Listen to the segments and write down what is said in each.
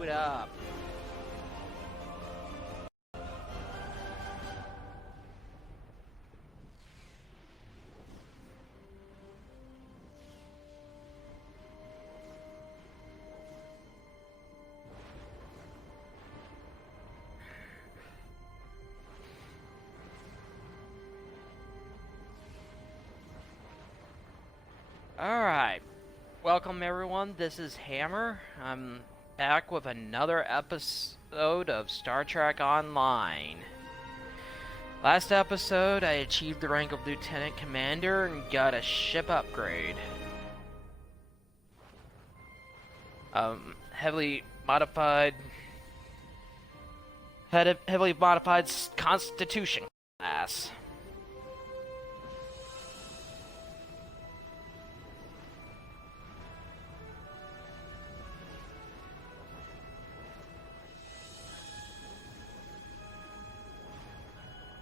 Suit up. Alright, welcome everyone, this is Hammer. I'm back with another episode of Star Trek Online. Last episode, I achieved the rank of Lieutenant Commander and got a ship upgrade. Heavily modified Constitution class.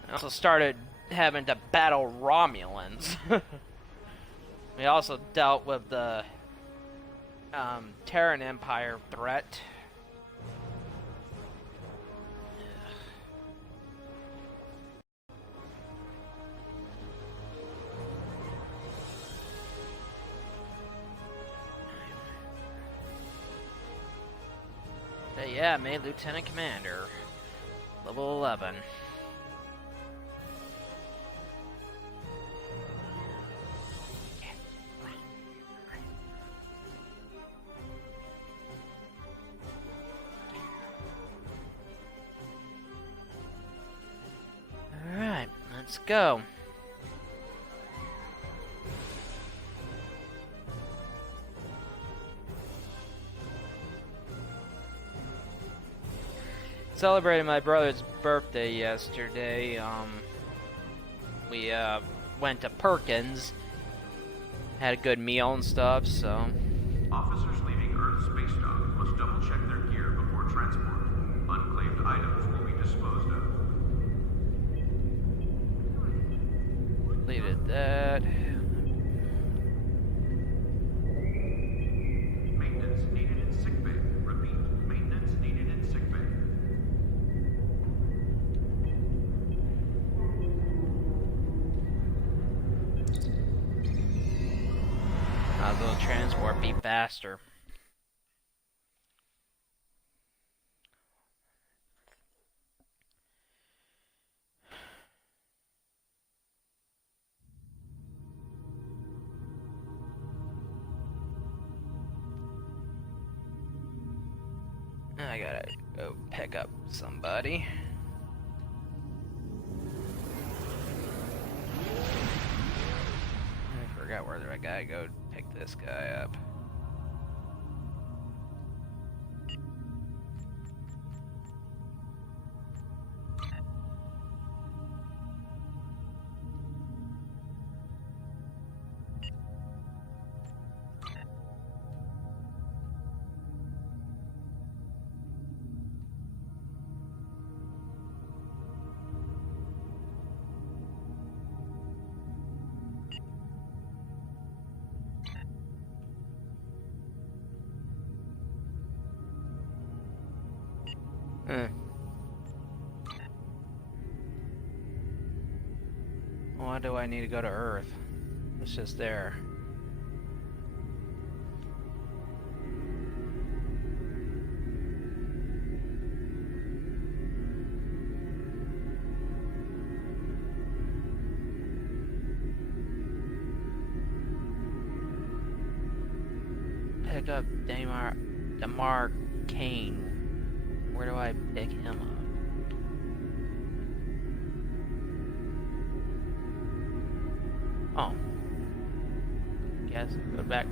I also started having to battle Romulans. We also dealt with the Terran Empire threat. But yeah, made Lieutenant Commander. Level 11. Alright, let's go. Celebrated my brother's birthday yesterday. We went to Perkins, had a good meal and stuff, so. Officers leaving Earth space dock must double check their gear before transport. Unclaimed items will be disposed of. Completed that. Maintenance needed in sickbay. Repeat, maintenance needed in sickbay. How will transport be faster? I gotta go pick up somebody. I forgot where I gotta go pick this guy up. Why do I need to go to Earth? It's just there. Pick up Damar Kane. Where do I pick him up? Oh. Guess go back.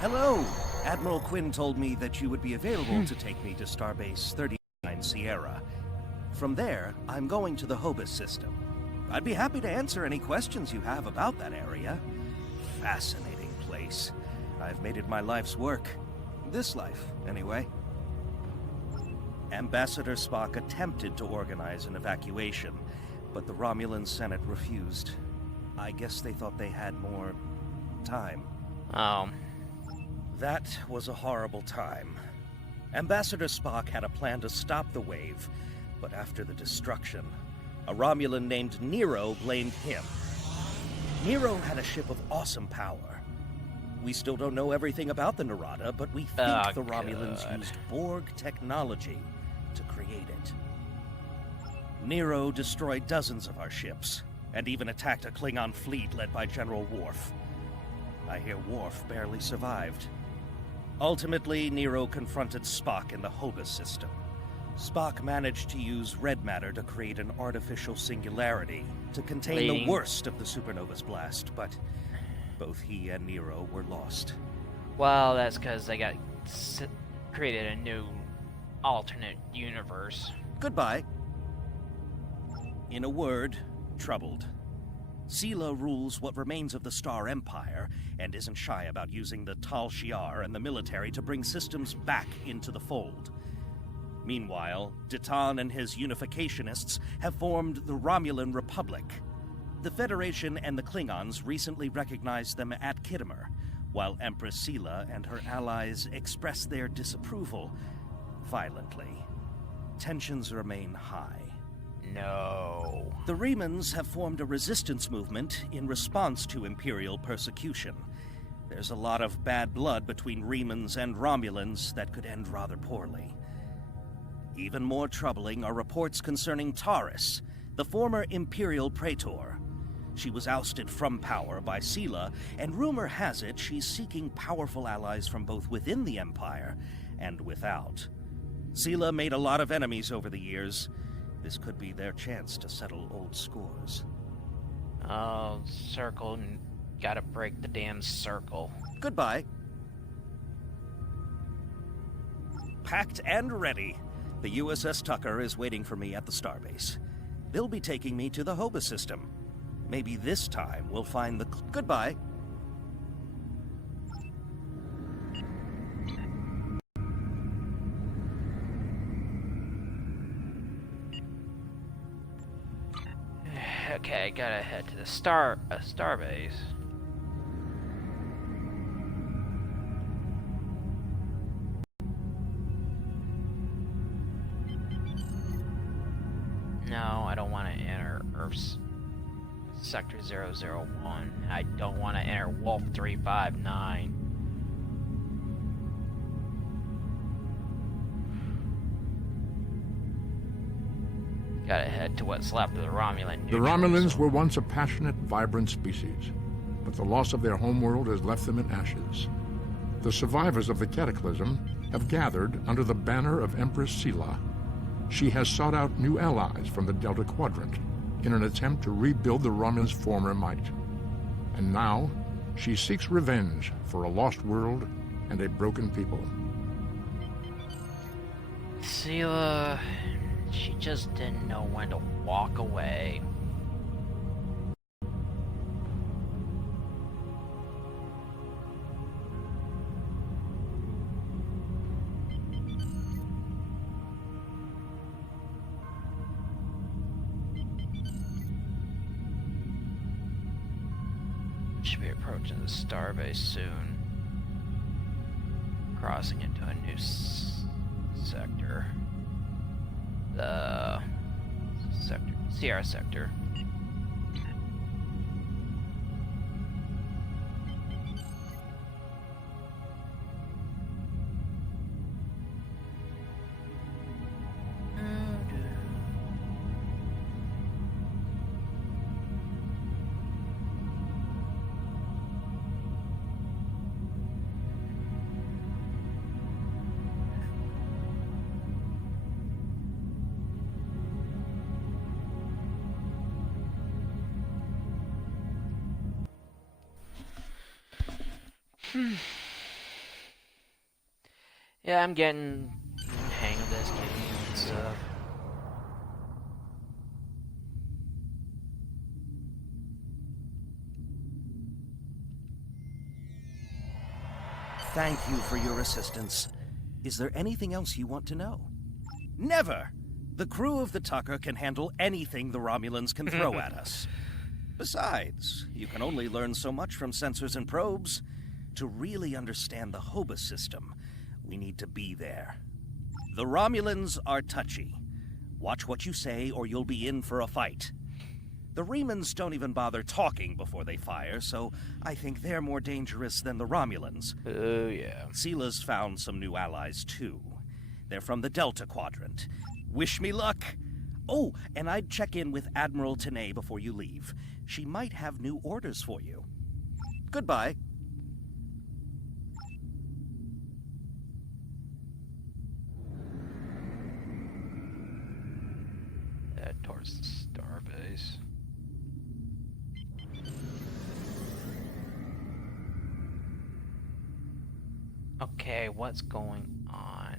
Hello! Admiral Quinn told me that you would be available to take me to Starbase 39 Sierra. From there, I'm going to the Hobus system. I'd be happy to answer any questions you have about that area. Fascinating place. I've made it my life's work. This life, anyway. Ambassador Spock attempted to organize an evacuation, but the Romulan Senate refused. I guess they thought they had more time. Oh. That was a horrible time. Ambassador Spock had a plan to stop the wave, but after the destruction, a Romulan named Nero blamed him. Nero had a ship of awesome power. We still don't know everything about the Narada, but we think the Romulans used Borg technology to create it. Nero destroyed dozens of our ships, and even attacked a Klingon fleet led by General Worf. I hear Worf barely survived. Ultimately, Nero confronted Spock in the Hobus system. Spock managed to use red matter to create an artificial singularity to contain the worst of the supernova's blast, but both he and Nero were lost. Well, that's because they got created a new alternate universe. Goodbye. In a word, troubled. Sela rules what remains of the Star Empire, and isn't shy about using the Tal Shiar and the military to bring systems back into the fold. Meanwhile, Ditan and his unificationists have formed the Romulan Republic. The Federation and the Klingons recently recognized them at Khitomer, while Empress Sela and her allies express their disapproval violently. Tensions remain high. No. The Remans have formed a resistance movement in response to Imperial persecution. There's a lot of bad blood between Remans and Romulans that could end rather poorly. Even more troubling are reports concerning Taurus, the former Imperial Praetor. She was ousted from power by Sela, and rumor has it she's seeking powerful allies from both within the Empire and without. Sela made a lot of enemies over the years. This could be their chance to settle old scores. Oh, circle. Gotta break the damn circle. Goodbye. Packed and ready. The USS Tucker is waiting for me at the starbase. They'll be taking me to the Hobus system. Maybe this time we'll find the... Goodbye. Okay, gotta head to the starbase. No, I don't want to enter Earth's Sector 001. I don't want to enter Wolf 359. Gotta head to what's left of the Romulan. The Romulans were once a passionate, vibrant species, but the loss of their homeworld has left them in ashes. The survivors of the cataclysm have gathered under the banner of Empress Sela. She has sought out new allies from the Delta Quadrant in an attempt to rebuild the Romulans' former might. And now, she seeks revenge for a lost world and a broken people. Sela... she just didn't know when to walk away. Should be approaching the starbase soon. Crossing into a new sector. The sector, Sierra sector. Yeah, I'm getting the hang of this game and stuff. Thank you for your assistance. Is there anything else you want to know? Never! The crew of the Tucker can handle anything the Romulans can throw at us. Besides, you can only learn so much from sensors and probes. To really understand the Hobus system, we need to be there. The Romulans are touchy. Watch what you say or you'll be in for a fight. The Remans don't even bother talking before they fire, so I think they're more dangerous than the Romulans. Oh, yeah. Sela's found some new allies, too. They're from the Delta Quadrant. Wish me luck! Oh, and I'd check in with Admiral Tenay before you leave. She might have new orders for you. Goodbye. Head towards the starbase. Okay, what's going on?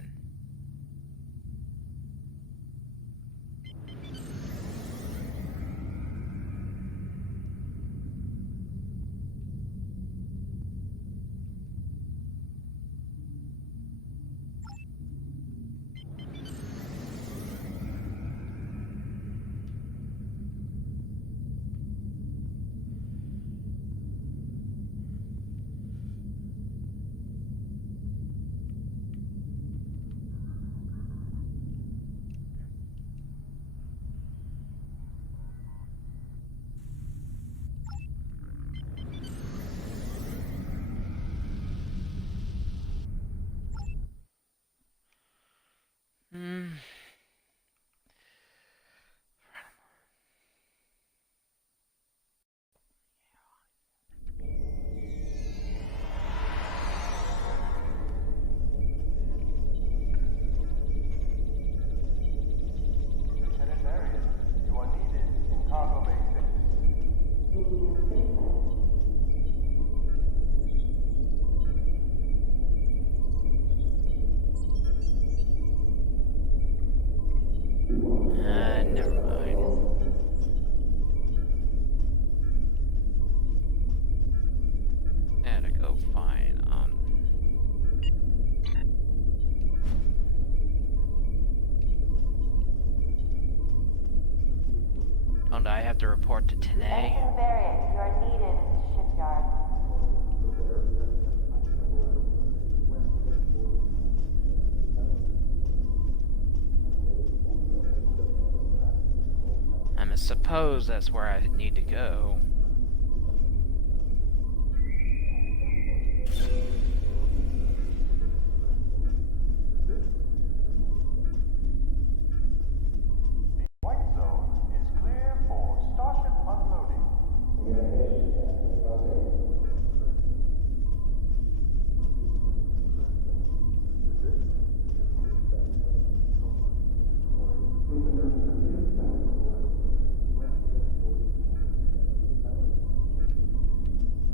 You are needed in cargo bay 6. Never mind. Gotta go find, Don't I have to report to today? Engine variant, you are needed in the shipyard. I suppose that's where I need to go. White zone is clear for starship unloading.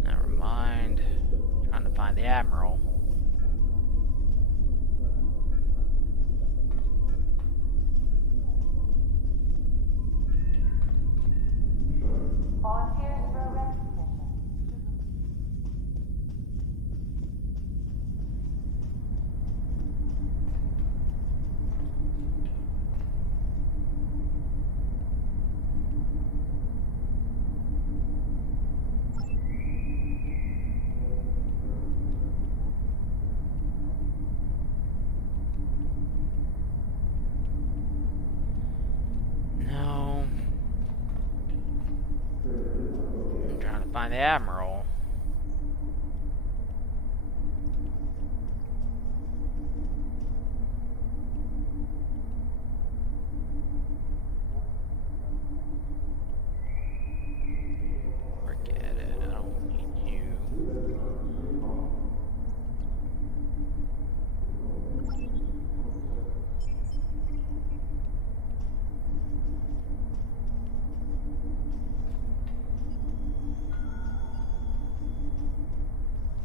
Never mind. Trying to find the Admiral. Volunteers for a rescue mission. No. I'm trying to find the Admiral. Forget it. I don't need you.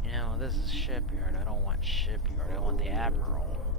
You know, this is shipyard. I don't want shipyard. I want the Admiral.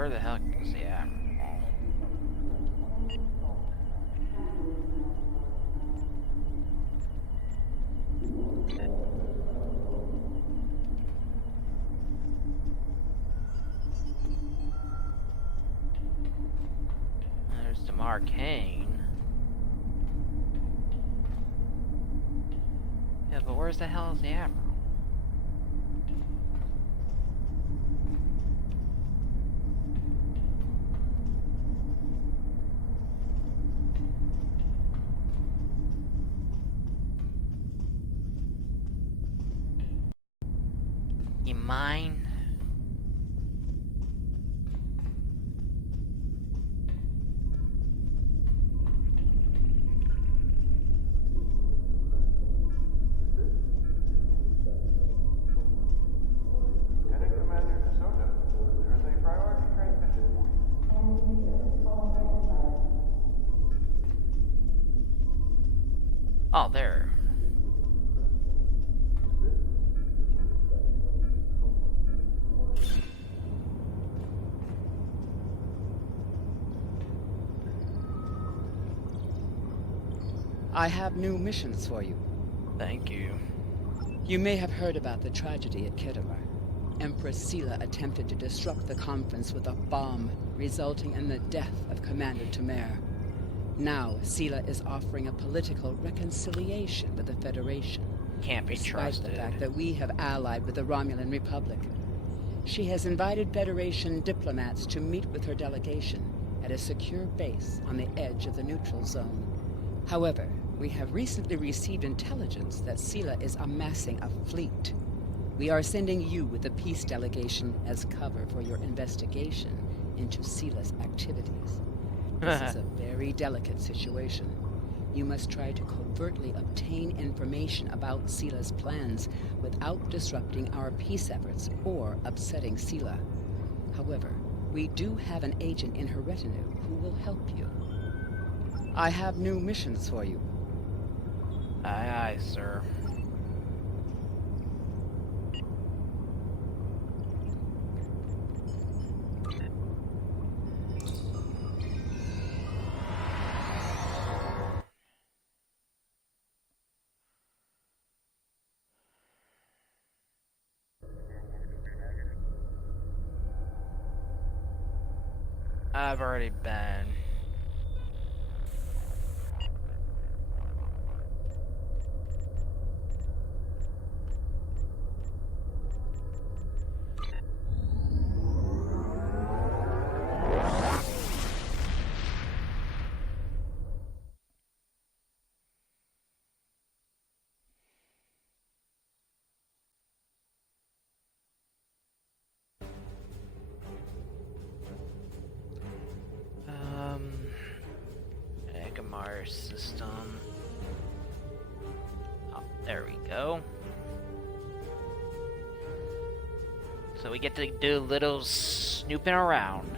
where the heck is the Admiral? There's the Arcane. Yeah, but where's the hell is the Admiral? You mind? Lieutenant Commander DeSoto, there is a priority transmission for you. Oh, there. I have new missions for you. Thank you. You may have heard about the tragedy at Khitomer. Empress Sela attempted to disrupt the conference with a bomb, resulting in the death of Commander Tamer. Now, Sela is offering a political reconciliation with the Federation, Can't be despite trusted. the fact that we have allied with the Romulan Republic. She has invited Federation diplomats to meet with her delegation at a secure base on the edge of the neutral zone. However, we have recently received intelligence that Sela is amassing a fleet. We are sending you with the peace delegation as cover for your investigation into Sela's activities. This is a very delicate situation. You must try to covertly obtain information about Sela's plans without disrupting our peace efforts or upsetting Sela. However, we do have an agent in her retinue who will help you. I have new missions for you. Aye, aye, sir. I've already been. Egamar system. Oh, there we go. So we get to do a little snooping around.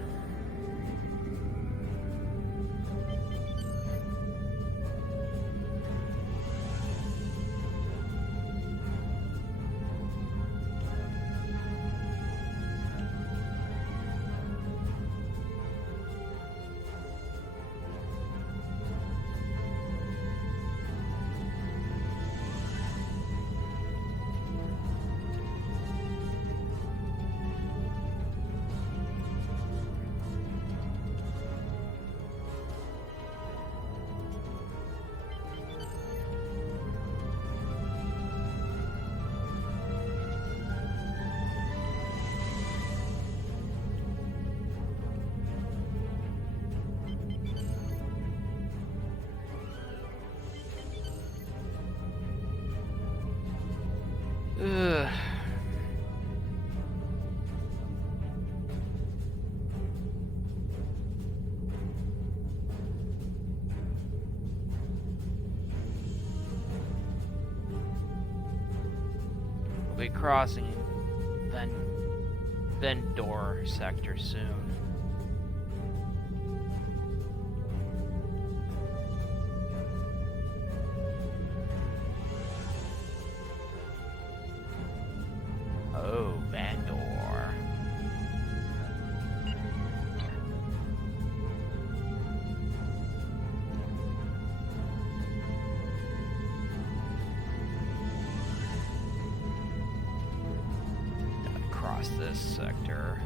Ugh. We'll be crossing Vendor sector soon. Oh, Vandor. cross this sector.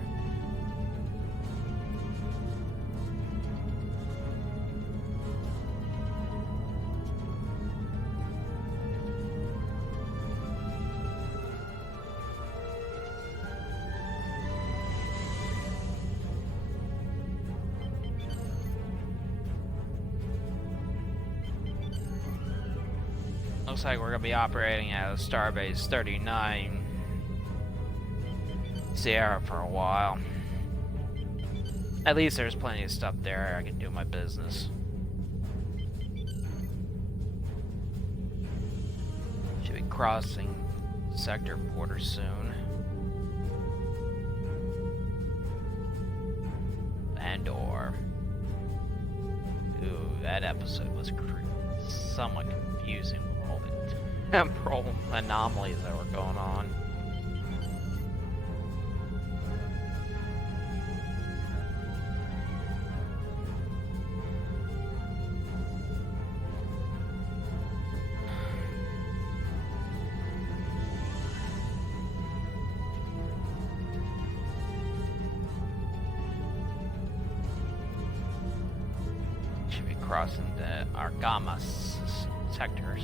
Looks like we're gonna be operating out of Starbase 39 Sierra for a while. At least there's plenty of stuff there I can do my business. Should be crossing sector border soon. Andor. Ooh, that episode was somewhat confusing with all the temporal anomalies that were going on. Should be crossing the Argama sectors.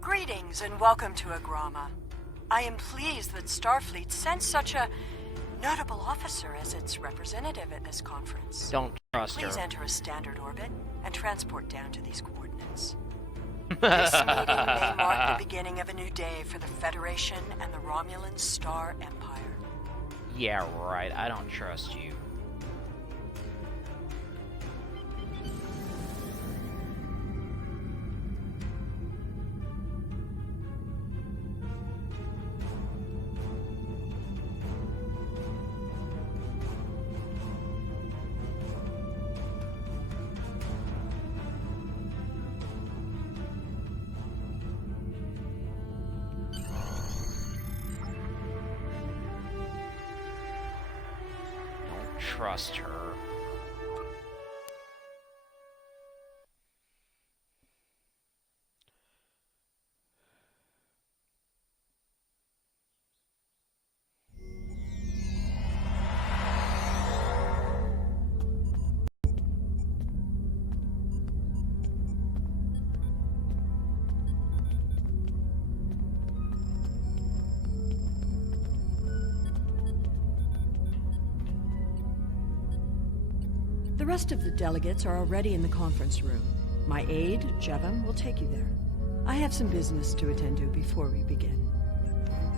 Greetings and welcome to Agrama. I am pleased that Starfleet sent such a notable officer as its representative at this conference. Don't trust Please her. enter a standard orbit and transport down to these coordinates. This meeting may mark the beginning of a new day for the Federation and the Romulan Star Empire. Yeah, right. I don't trust you. Trust her. The rest of the delegates are already in the conference room. My aide, Jevon, will take you there. I have some business to attend to before we begin.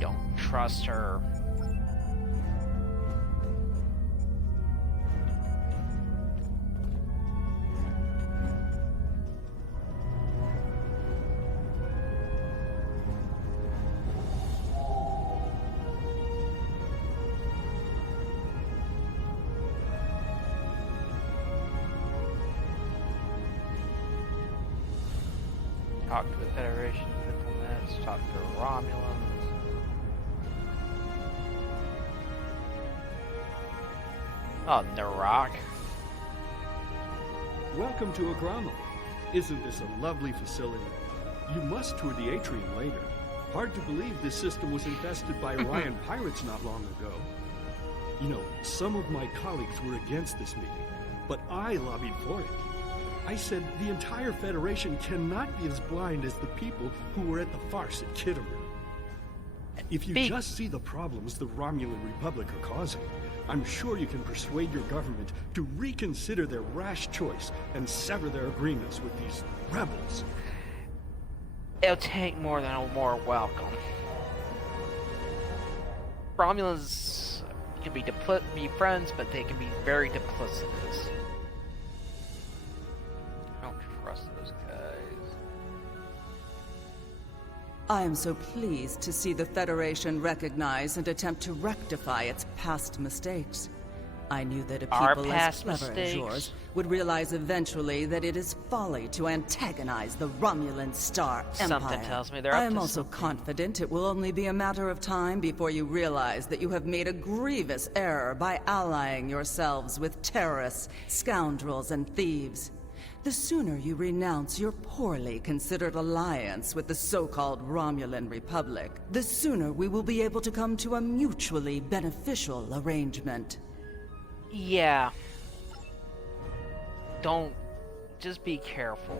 Don't trust her. Talk to the Federation diplomats, talk to the Romulans. Oh, Narok. Welcome to Agrama. Isn't this a lovely facility? You must tour the atrium later. Hard to believe this system was infested by Orion pirates not long ago. You know, some of my colleagues were against this meeting, but I lobbied for it. I said the entire Federation cannot be as blind as the people who were at the farce at Kitterer. If you just see the problems the Romulan Republic are causing, I'm sure you can persuade your government to reconsider their rash choice and sever their agreements with these rebels. It'll take more than a more welcome. Romulans can be friends, but they can be very duplicitous. I don't trust those guys. I am so pleased to see the Federation recognize and attempt to rectify its past mistakes. I knew that a Our people as past clever as mistakes? yours would realize eventually that it is folly to antagonize the Romulan Star Empire. Something tells me they're I up am to also something. confident it will only be a matter of time before you realize that you have made a grievous error by allying yourselves with terrorists, scoundrels, and thieves. The sooner you renounce your poorly considered alliance with the so-called Romulan Republic, the sooner we will be able to come to a mutually beneficial arrangement. Yeah. Just be careful.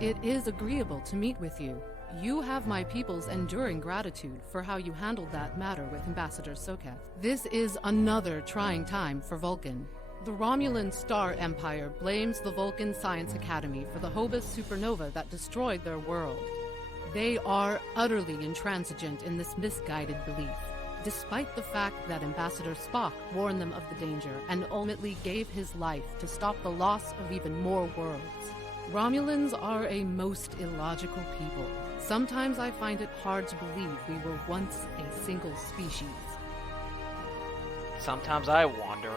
It is agreeable to meet with you. You have my people's enduring gratitude for how you handled that matter with Ambassador Soketh. This is another trying time for Vulcan. The Romulan Star Empire blames the Vulcan Science Academy for the Hobus supernova that destroyed their world. They are utterly intransigent in this misguided belief, despite the fact that Ambassador Spock warned them of the danger and ultimately gave his life to stop the loss of even more worlds. Romulans are a most illogical people. Sometimes I find it hard to believe we were once a single species. Sometimes I wonder.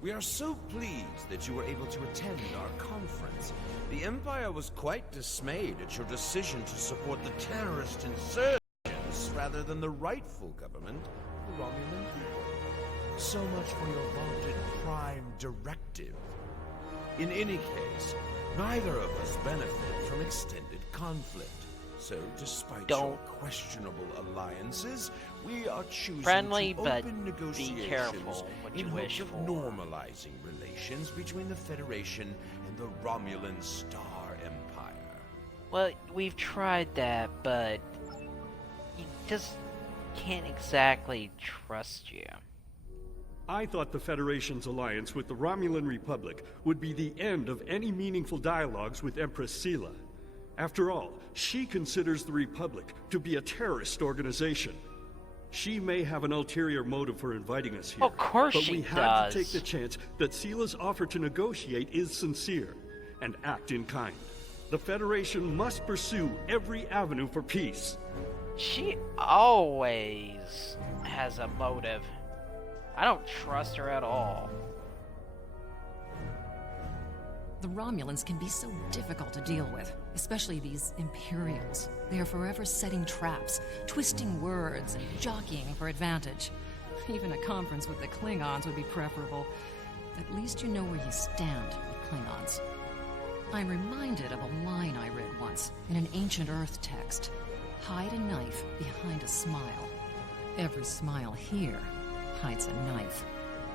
We are so pleased that you were able to attend our conference. The Empire was quite dismayed at your decision to support the terrorist insurgents rather than the rightful government of the Romulan people. So much for your vaunted Prime Directive. In any case, neither of us benefit from extended conflict. So, despite your questionable alliances, we are choosing Friendly, to but open be negotiations careful what you in wish hopes of for. normalizing relations between the Federation and the Romulan Star Empire. Well, we've tried that, but you just can't exactly trust you. I thought the Federation's alliance with the Romulan Republic would be the end of any meaningful dialogues with Empress Sela. After all, she considers the Republic to be a terrorist organization. She may have an ulterior motive for inviting us here. Of course but she we have does. to take the chance that Sela's offer to negotiate is sincere and act in kind. The Federation must pursue every avenue for peace. She always has a motive. I don't trust her at all. The Romulans can be so difficult to deal with, especially these Imperials. They are forever setting traps, twisting words, and jockeying for advantage. Even a conference with the Klingons would be preferable. At least you know where you stand with Klingons. I'm reminded of a line I read once in an ancient Earth text. Hide a knife behind a smile. Every smile here hides a knife.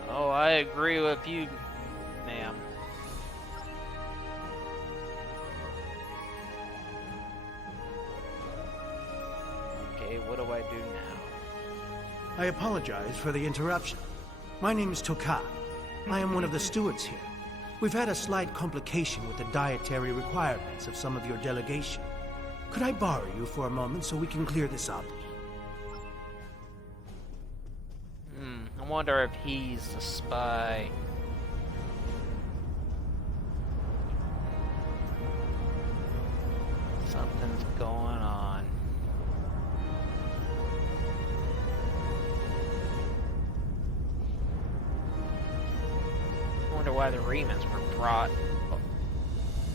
Oh, I agree with you, ma'am. Okay, what do I do now? I apologize for the interruption. My name is Tokar. I am one of the stewards here. We've had a slight complication with the dietary requirements of some of your delegation. Could I borrow you for a moment so we can clear this up? I wonder if he's a spy. Something's going on. I wonder why the Remans were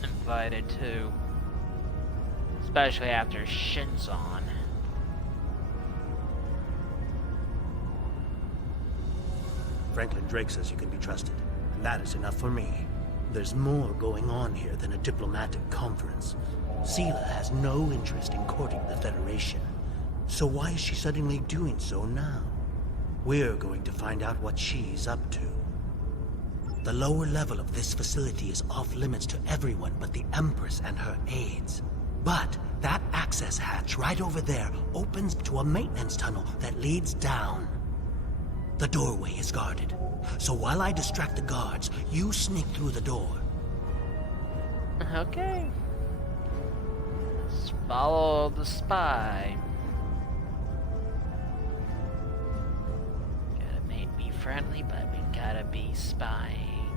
invited too. Especially after Shinzon. Franklin Drake says you can be trusted, and that is enough for me. There's more going on here than a diplomatic conference. Sela has no interest in courting the Federation. So why is she suddenly doing so now? We're going to find out what she's up to. The lower level of this facility is off limits to everyone but the Empress and her aides. But that access hatch right over there opens to a maintenance tunnel that leads down. The doorway is guarded, so while I distract the guards, you sneak through the door. Okay. Let's follow the spy. Gotta be friendly, but we gotta be spying.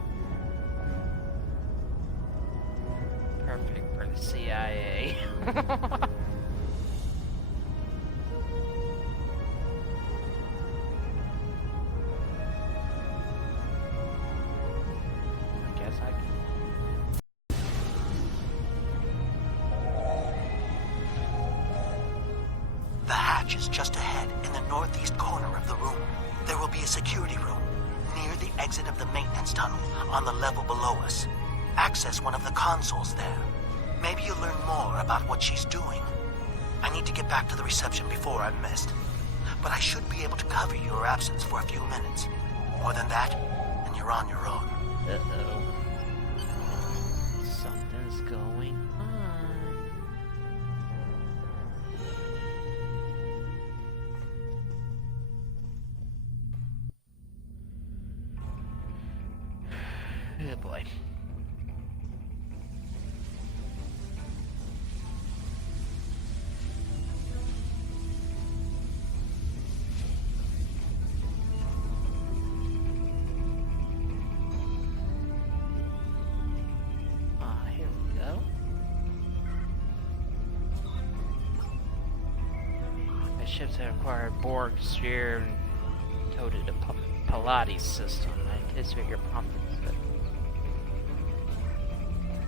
Perfect for the CIA. The hatch is just ahead, in the northeast corner of the room. There will be a security room, near the exit of the maintenance tunnel, on the level below us. Access one of the consoles there. Maybe you'll learn more about what she's doing. I need to get back to the reception before I'm missed. But I should be able to cover your absence for a few minutes. More than that, and you're on your own. Uh-oh. Something's going on. Oh boy. Here we go. The ships have acquired Borg sphere and coded a Pilates system. I anticipate your promptings.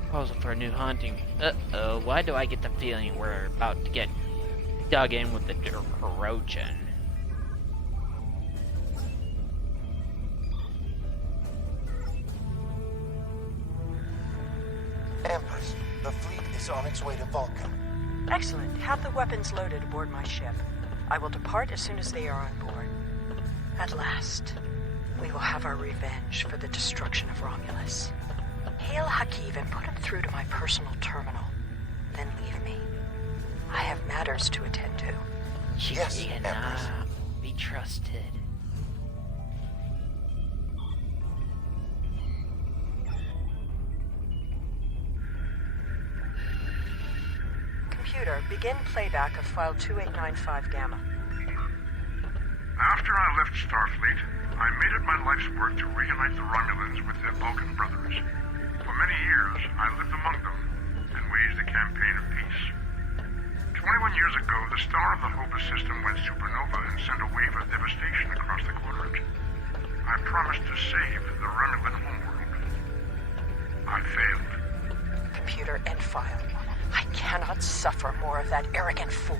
Proposal for a new hunting. Uh-oh, why do I get the feeling we're about to get dug in with the corrosion? Empress, the fleet is on its way to Vulcan. Excellent. Have the weapons loaded aboard my ship. I will depart as soon as they are on board. At last, we will have our revenge for the destruction of Romulus. Hail Hakiv and put him through to my personal terminal. Then leave me. I have matters to attend to. She cannot be trusted. Computer, begin playback of file 2895 Gamma. After I left Starfleet, I made it my life's work to reunite the Romulans with their Vulcan brothers. For many years, I lived among them and waged a campaign of peace. 21 years ago, the star of the Hova system went supernova and sent a wave of devastation across the quadrant. I promised to save the Romulan homeworld. I failed. Computer, end file. I cannot suffer more of that arrogant fool.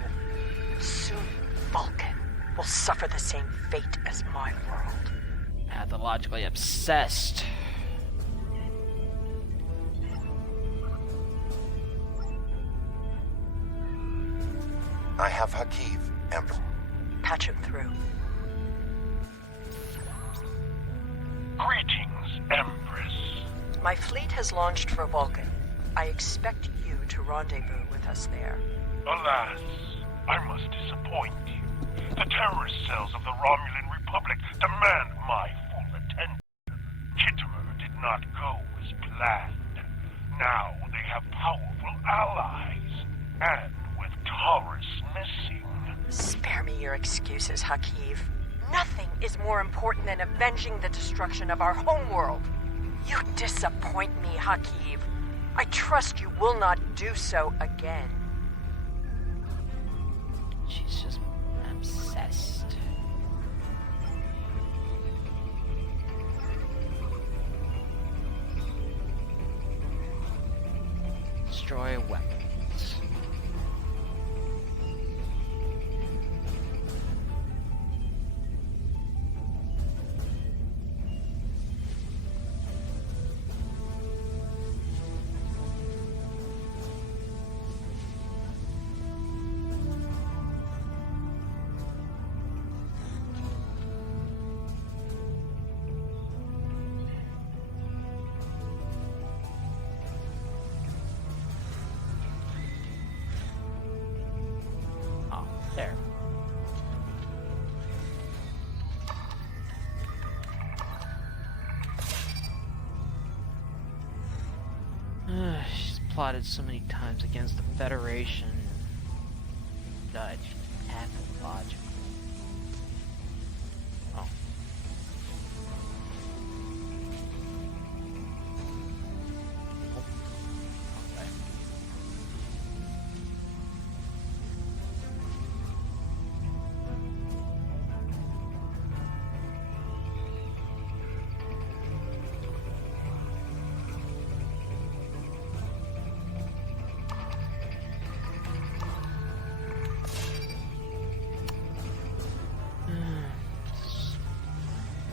Soon, Vulcan will suffer the same fate as my world. Pathologically obsessed. I have Hakiv, Empress. Patch him through. Greetings, Empress. My fleet has launched for Vulcan. I expect you to rendezvous with us there. Alas, I must disappoint you. The terrorist cells of the Romulan Republic demand my full attention. Kittimer did not go as planned. Now they have powerful allies, and with Taurus missing... Spare me your excuses, Hakiv. Nothing is more important than avenging the destruction of our homeworld. You disappoint me, Hakiv. I trust you will not do so again. She's just obsessed. Destroy weapons. plotted so many times against the Federation. Dutch, pathological. Oh. Okay.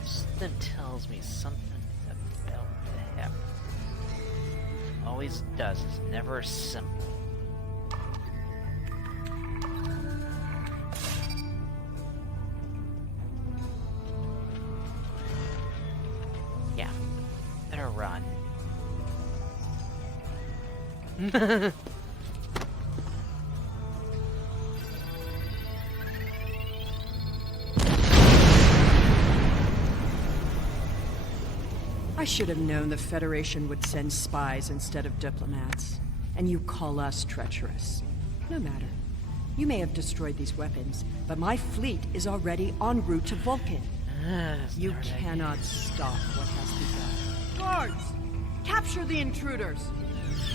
Something tells me something about to happen. Always does. It's never simple. Yeah. Better run. I should have known the Federation would send spies instead of diplomats. And you call us treacherous. No matter. You may have destroyed these weapons, but my fleet is already en route to Vulcan. You cannot stop what has begun. Guards! Capture the intruders!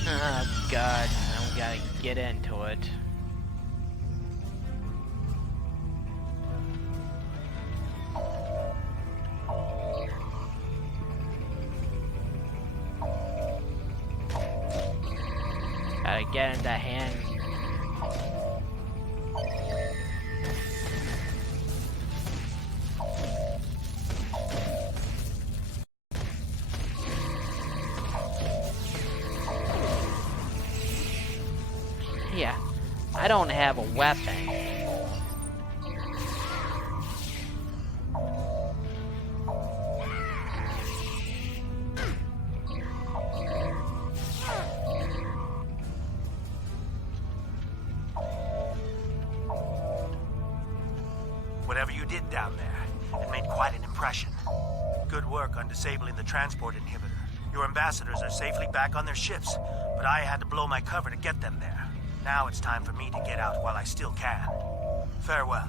Oh god, now we gotta get into it. Gotta get into hand. Yeah, I don't have a weapon. Whatever you did down there, it made quite an impression. Good work on disabling the transport inhibitor. Your ambassadors are safely back on their ships, but I had to blow my cover to get them there. Now it's time for me to get out while I still can. Farewell.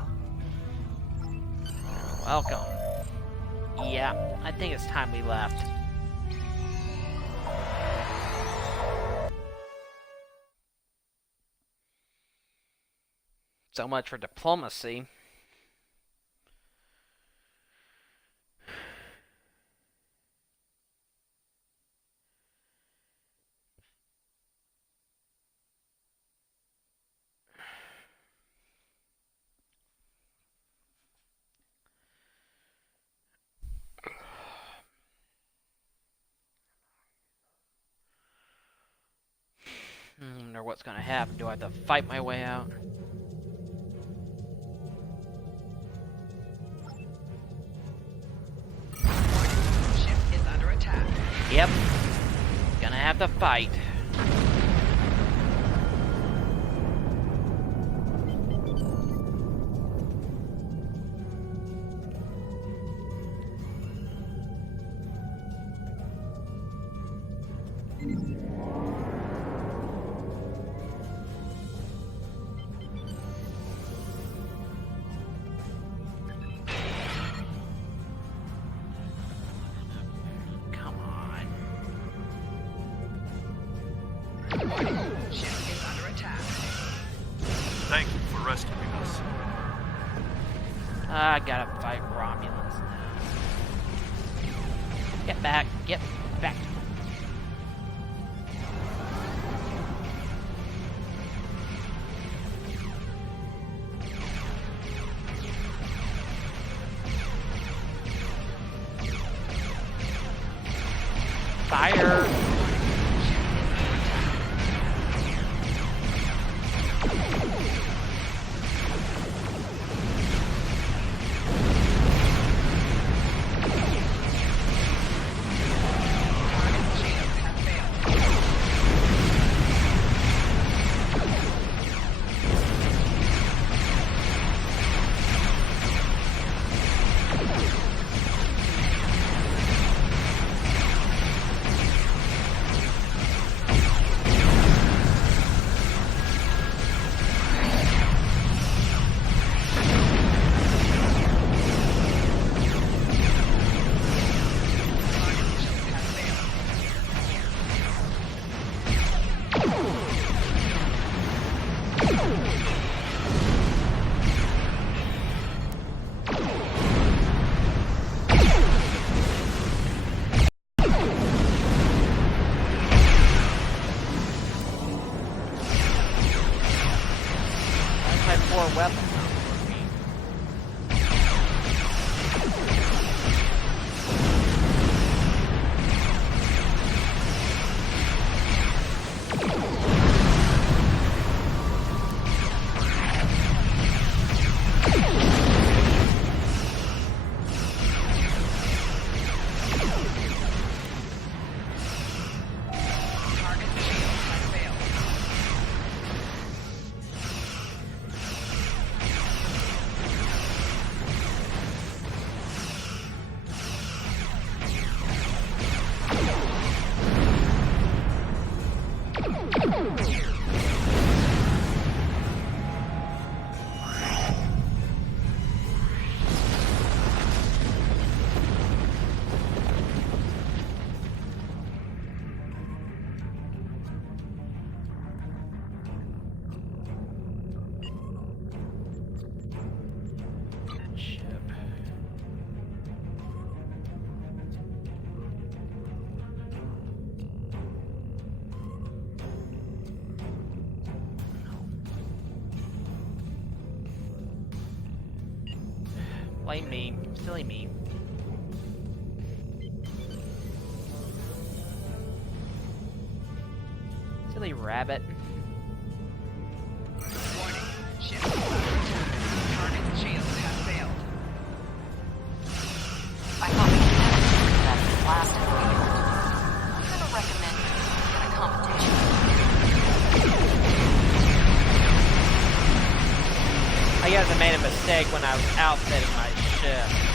Welcome. Yeah, I think it's time we left. So much for diplomacy. I wonder what's gonna happen. Do I have to fight my way out? Ship is under attack. Yep. Gonna have to fight. Ship is under attack. Thank you for rescuing us. I gotta fight Romulans now. Get back, get back. Fire! Blame me. Silly me. Silly rabbit. Warning. Ship target shield has failed. I thought we could never get that last agreement. I'm gonna recommend you get a competition. I guess I made a mistake when I was outfitting my ship.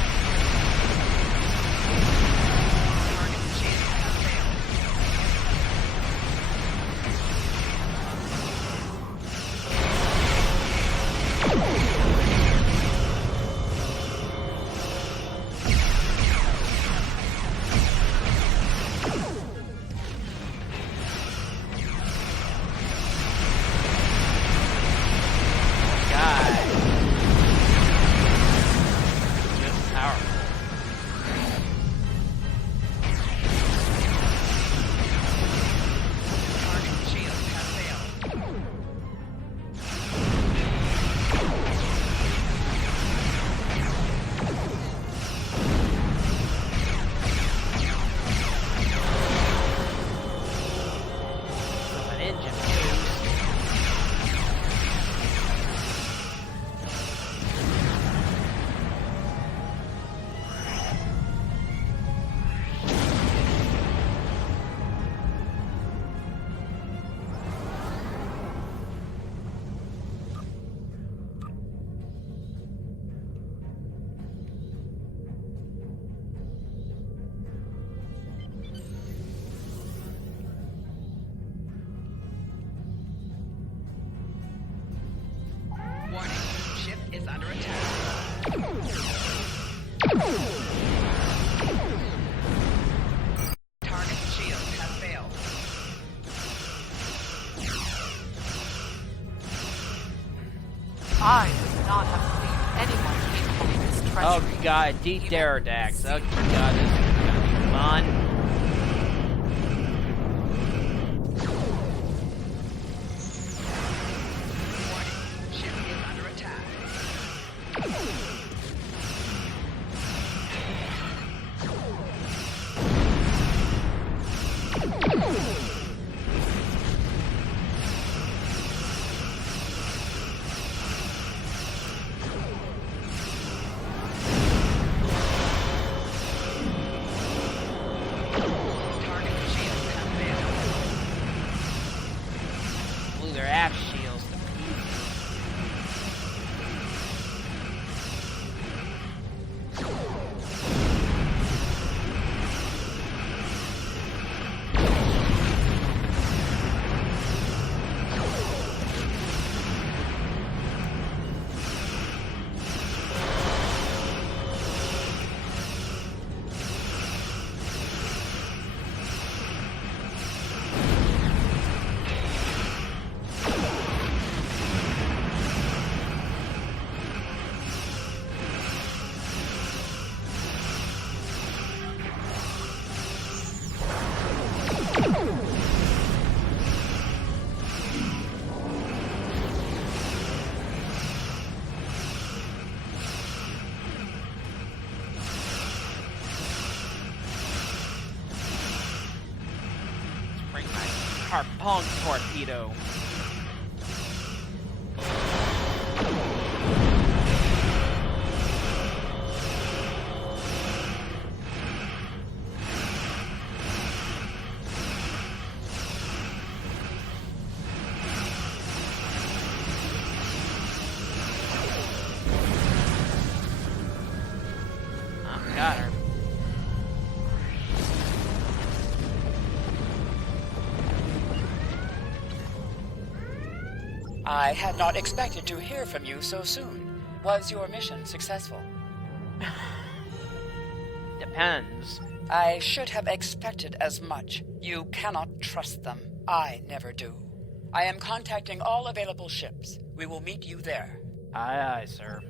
is under attack. Target shield has failed. I would not have believed anyone capable of this treachery. Oh god, D-Deradax. Oh god, this is gonna be fun. Harpoon torpedo. Got her. I had not expected to hear from you so soon. Was your mission successful? Depends. I should have expected as much. You cannot trust them. I never do. I am contacting all available ships. We will meet you there. Aye, aye, sir.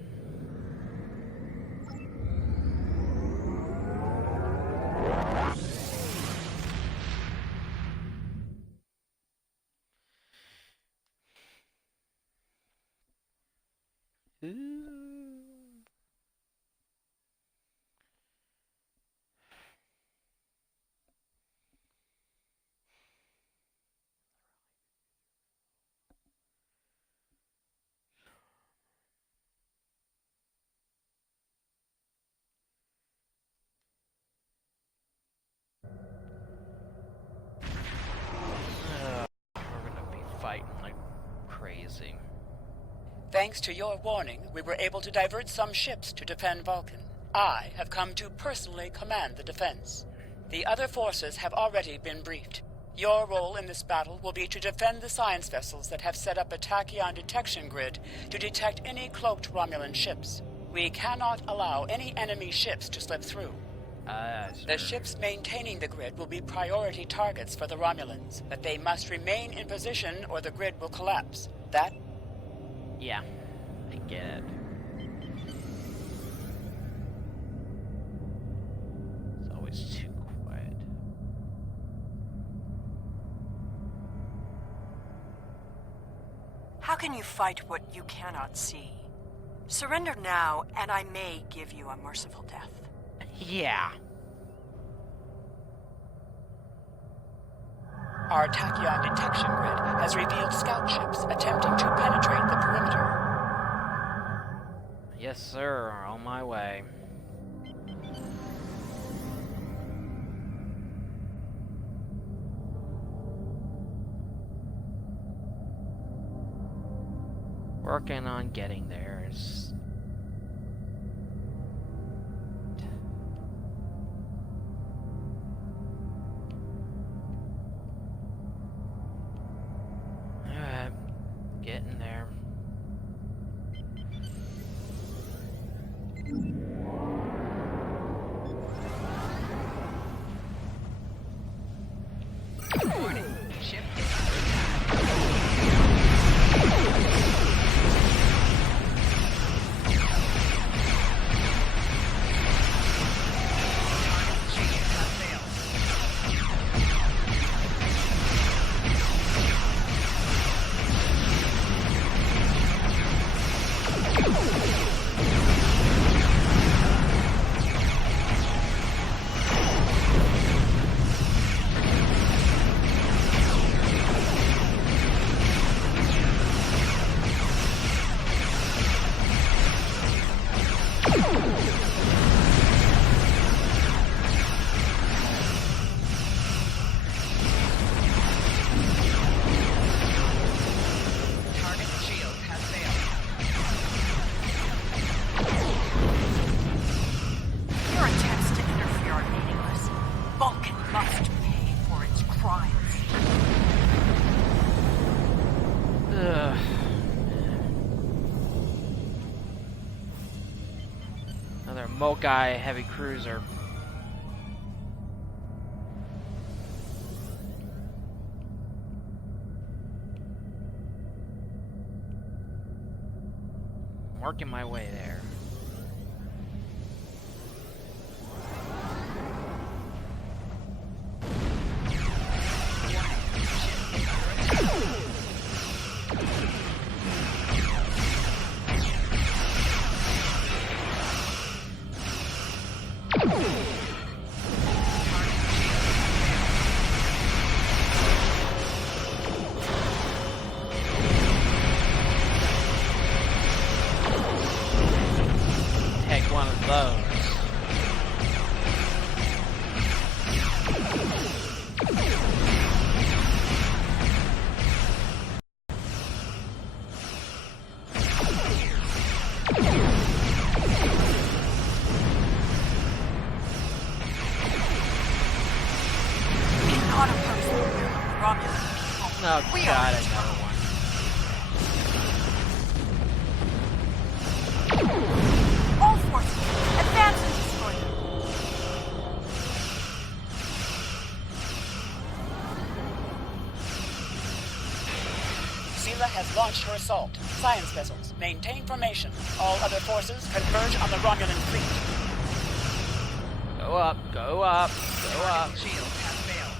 see. Thanks to your warning, we were able to divert some ships to defend Vulcan. I have come to personally command the defense. The other forces have already been briefed. Your role in this battle will be to defend the science vessels that have set up a tachyon detection grid to detect any cloaked Romulan ships. We cannot allow any enemy ships to slip through. The ships maintaining the grid will be priority targets for the Romulans, but they must remain in position or the grid will collapse. That? Yeah, I get it. It's always too quiet. How can you fight what you cannot see? Surrender now, and I may give you a merciful death. Yeah. Our tachyon detection grid has revealed scout ships attempting to penetrate the perimeter. Yes, sir. On my way. Working on getting there. Alright, getting there. Warning. Ship is Mokai heavy cruiser. Working my way there. Oh god, another one. All forces, advance and destroy them. Sela has launched her assault. Science vessels, maintain formation. All other forces converge on the Romulan fleet. Go up, go up, go up. Shield has failed.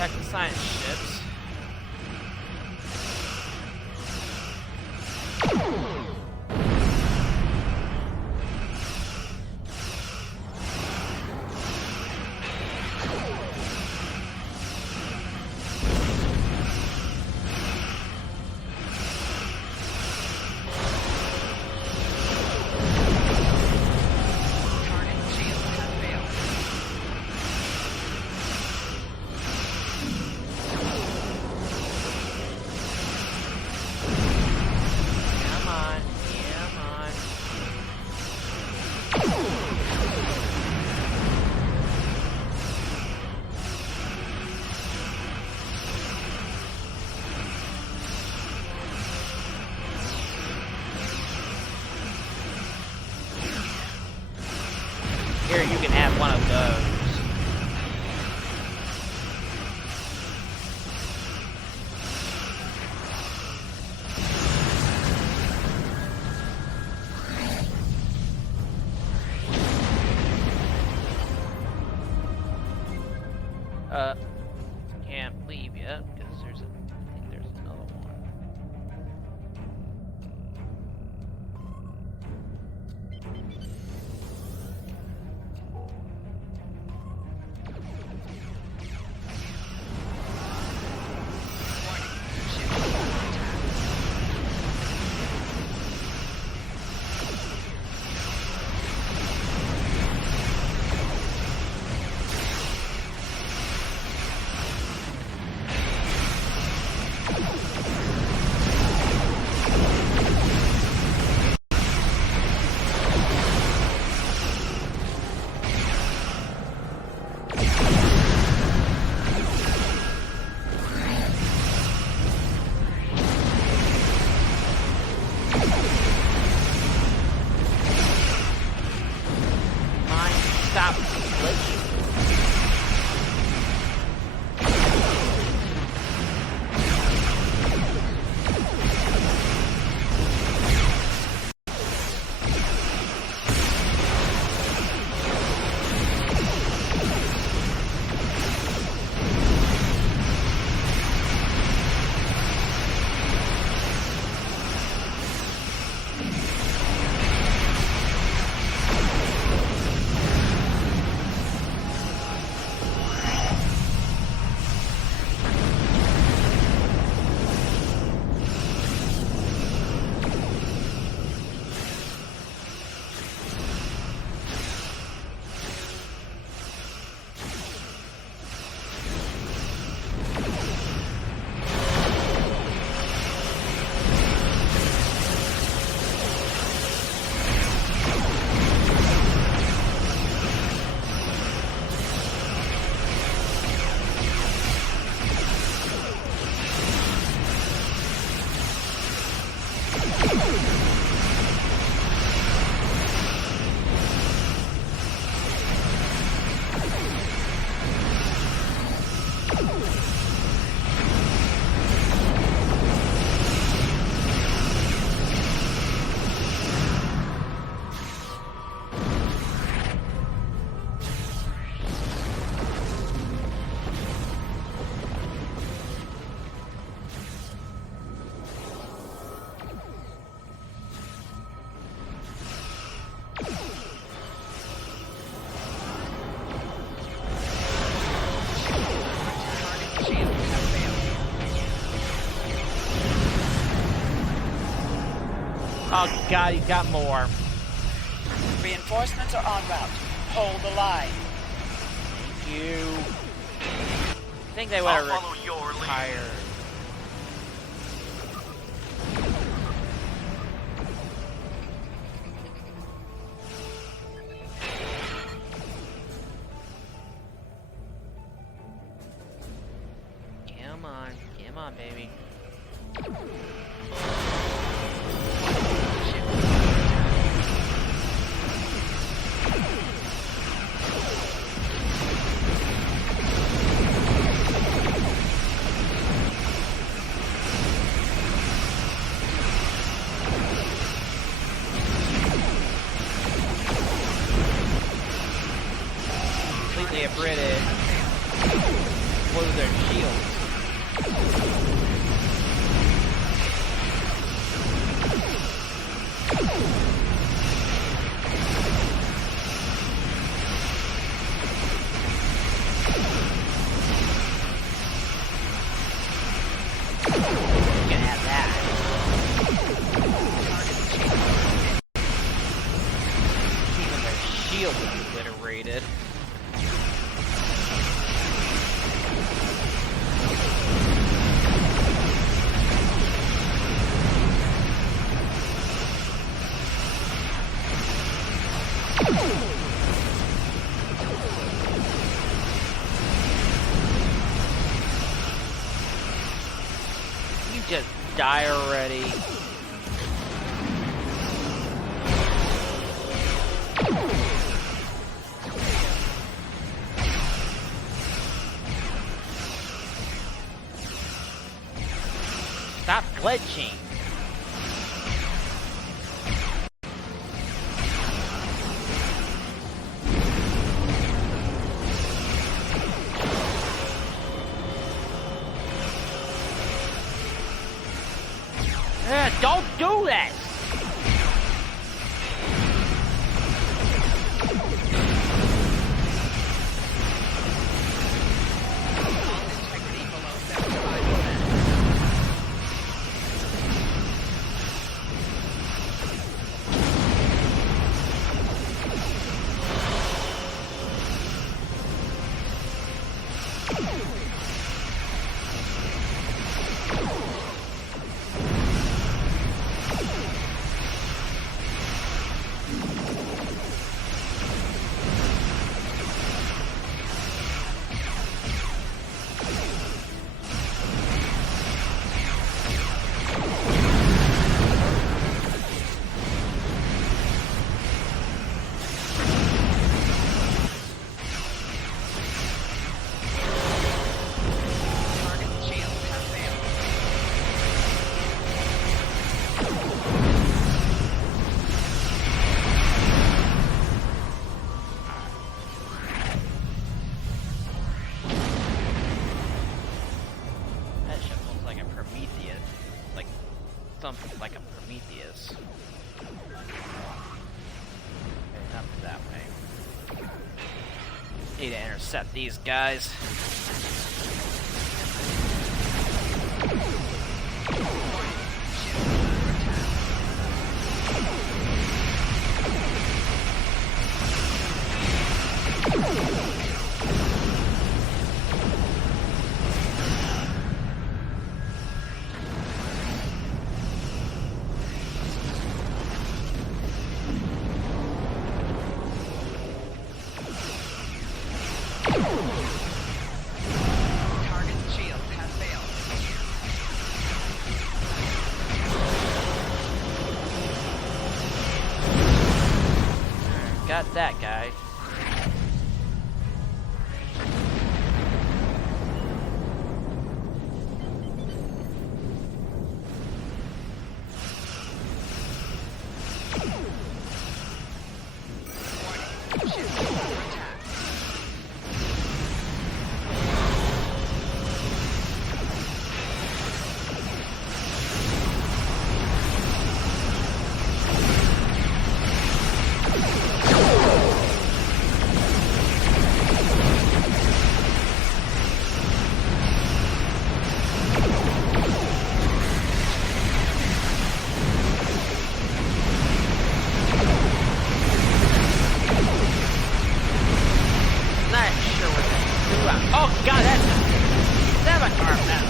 Attack the science ships. Can't leave yet because I think there's another one. Stop glitching. Oh god, he's got more. Reinforcements are en route. Hold the line. Thank you. I think they would have retired. Come on, baby. Completely abridged. Blew their shields. Obliterated. You just die already. Stop glitching. Don't do this! Integrity below 75%. Target shield has failed. That ship looks like a Prometheus. Like, something like a Prometheus. Okay, up that way. Need to intercept these guys. Target shield has failed. Got that guy. Warning. Ship is under attack. Not sure what that is. Oh god, that's a Saboteur now.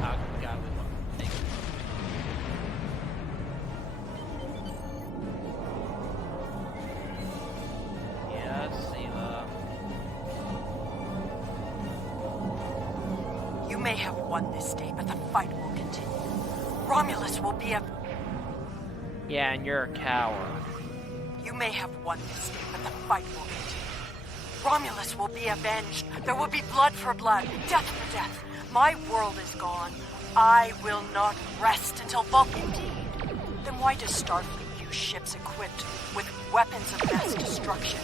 Oh god, we want things. Yeah, Sela. You may have won this day, but the fight will continue. Romulus will be a... Yeah, and you're a coward. You may have won this day, but the fight will continue. Romulus will be avenged. There will be blood for blood, death for death. My world is gone. I will not rest until Vulcan indeed. Then why does Starfleet use ships equipped with weapons of mass destruction?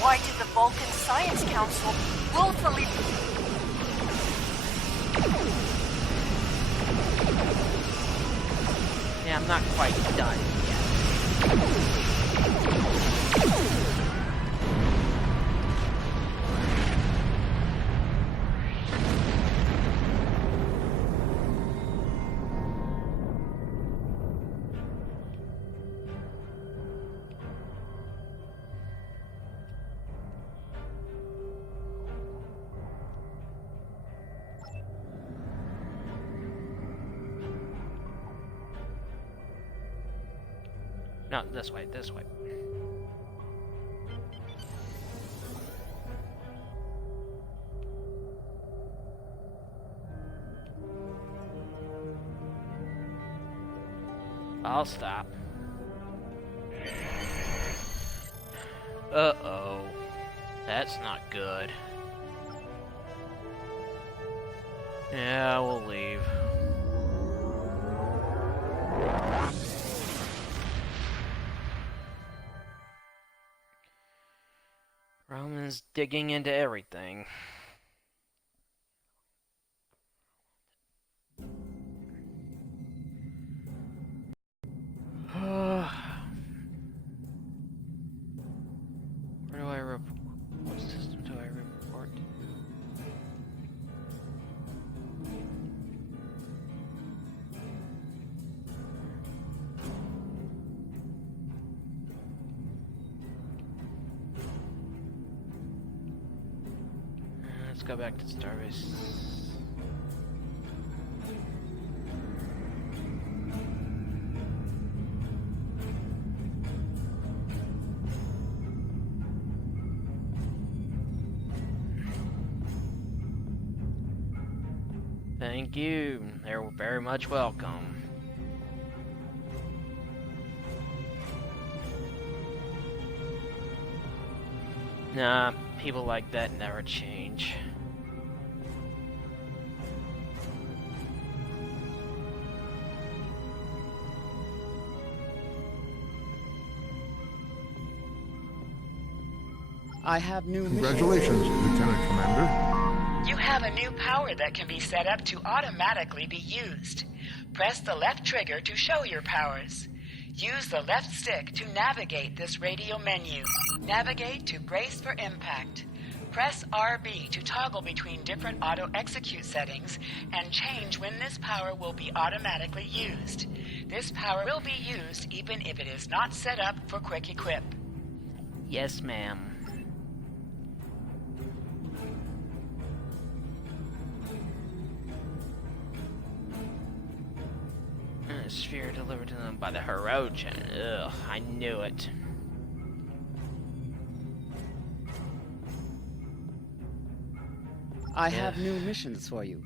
Why did the Vulcan Science Council willfully... Yeah, I'm not quite done yet. No, this way, this way. I'll stop. Uh-oh. That's not good. Yeah, we'll leave. Roman's digging into everything. Where do I report? What system do I report? Let's go back to Starbase. Thank you. They're very much welcome. Nah, people like that never change. I have new Congratulations, Lieutenant Commander. You have a new power that can be set up to automatically be used. Press the left trigger to show your powers. Use the left stick to navigate this radio menu. Navigate to brace for impact. Press RB to toggle between different auto-execute settings and change when this power will be automatically used. This power will be used even if it is not set up for quick equip. Yes, ma'am. A sphere delivered to them by the Hirogen. Ugh, I knew it. I have new missions for you.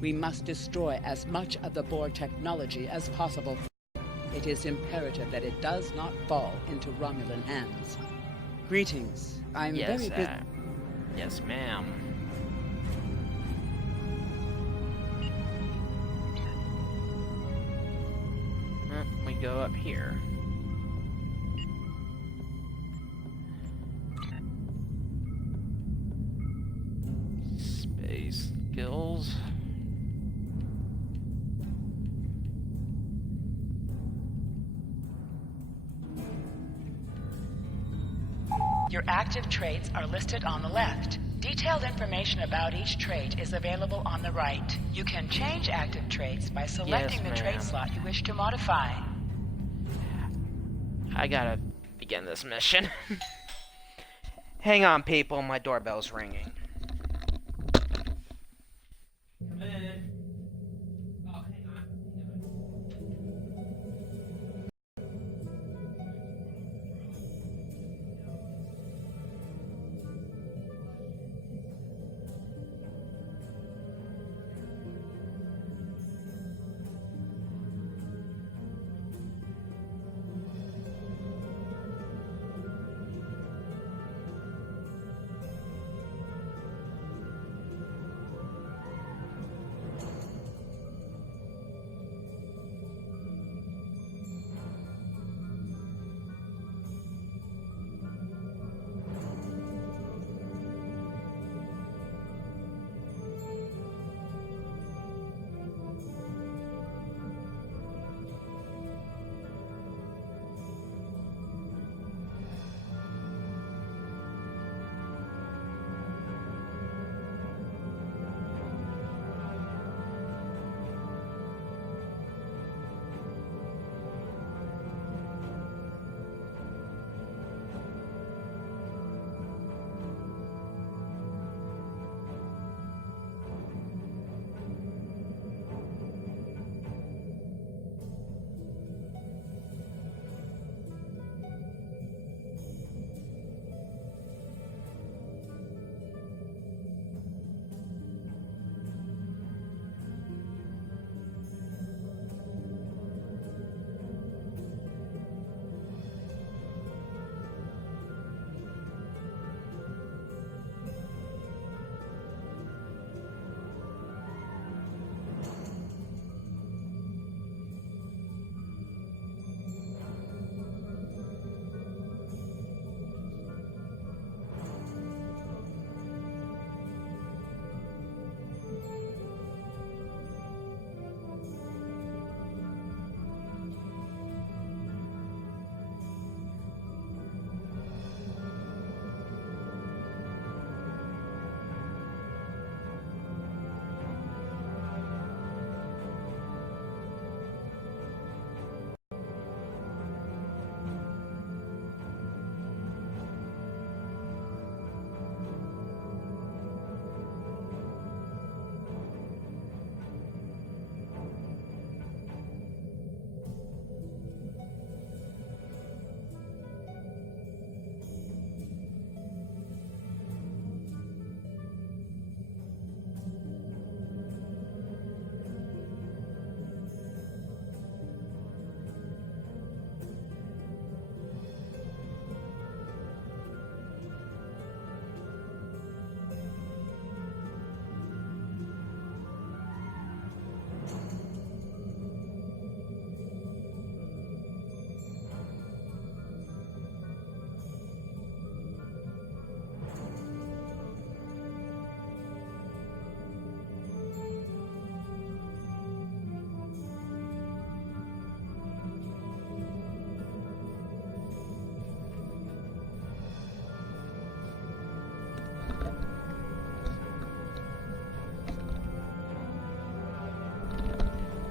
We must destroy as much of the Borg technology as possible. It is imperative that it does not fall into Romulan hands. Greetings. I'm very busy. Yes, ma'am. We go up here. Space skills. Your active traits are listed on the left. Detailed information about each trait is available on the right. You can change active traits by selecting the trait slot you wish to modify. I gotta begin this mission. Hang on, people. My doorbell's ringing. Come in. Oh, hang on.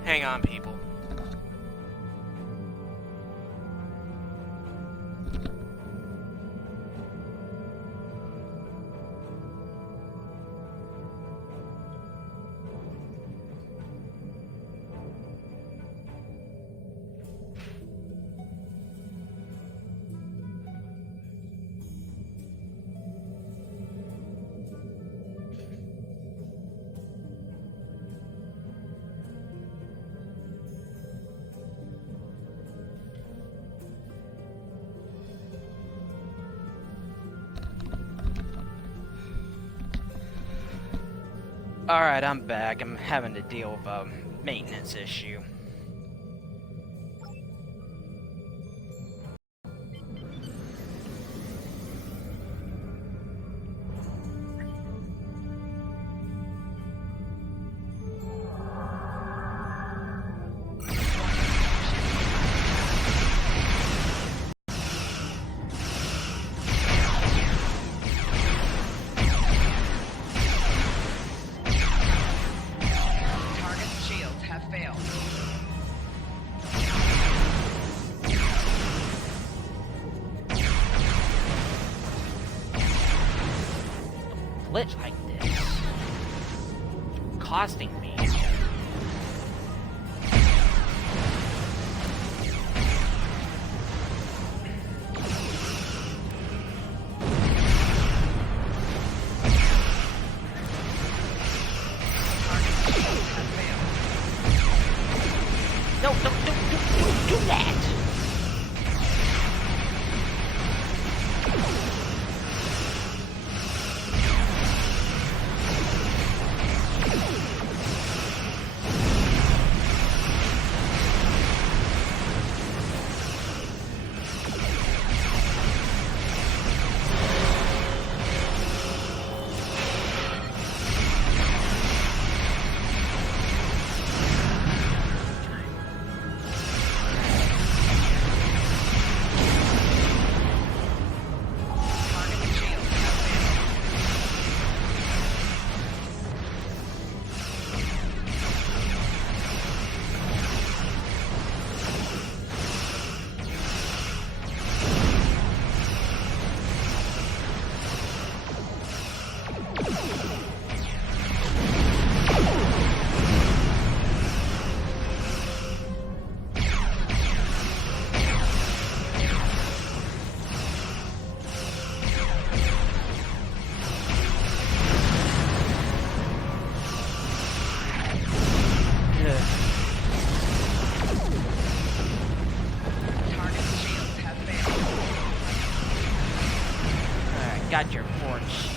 Hang on, people. Alright, I'm back. I'm having to deal with a maintenance issue. Glitch like this. Costing me. No, don't do that. Got your forge.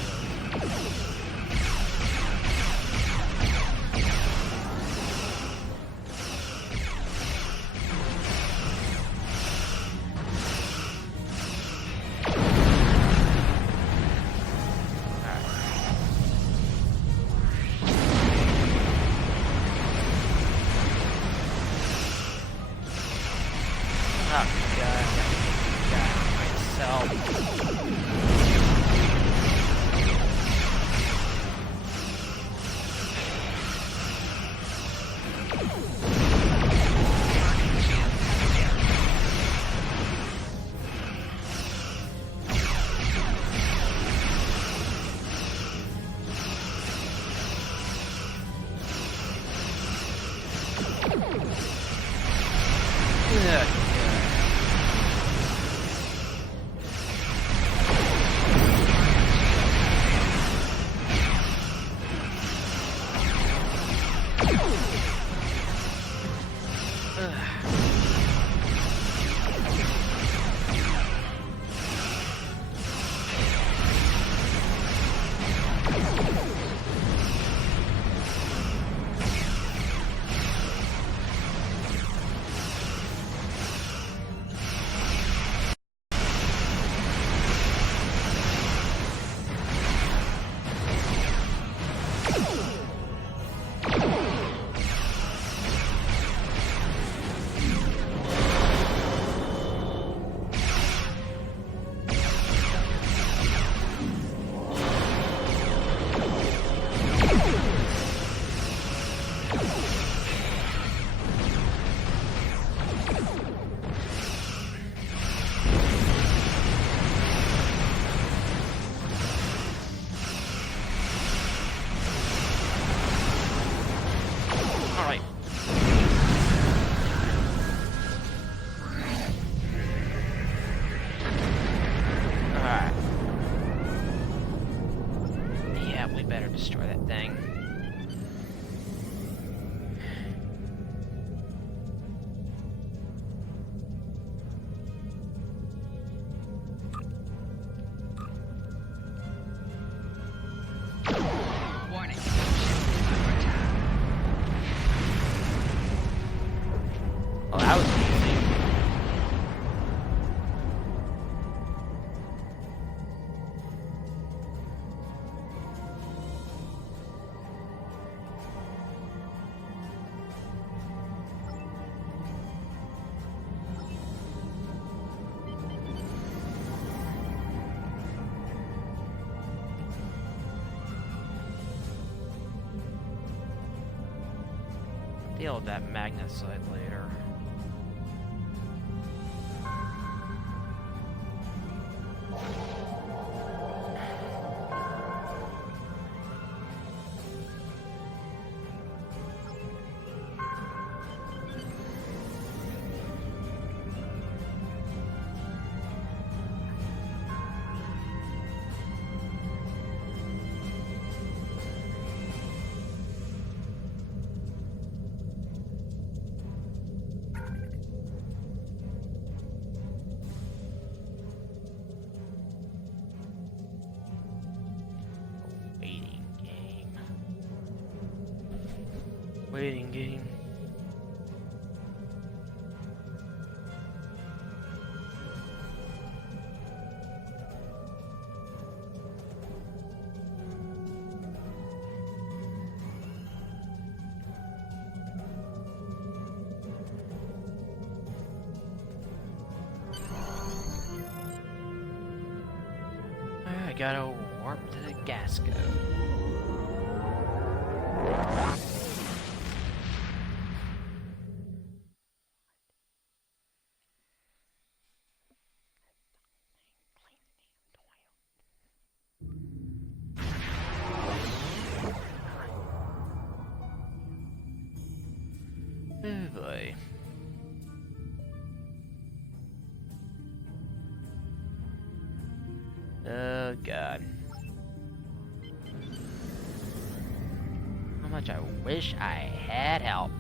destroy that thing. Warning. Oh, that was easy. Deal with that magnesite later. Waiting game. I gotta warp to the Gasco. Oh boy. Oh god. How much I wish I had help.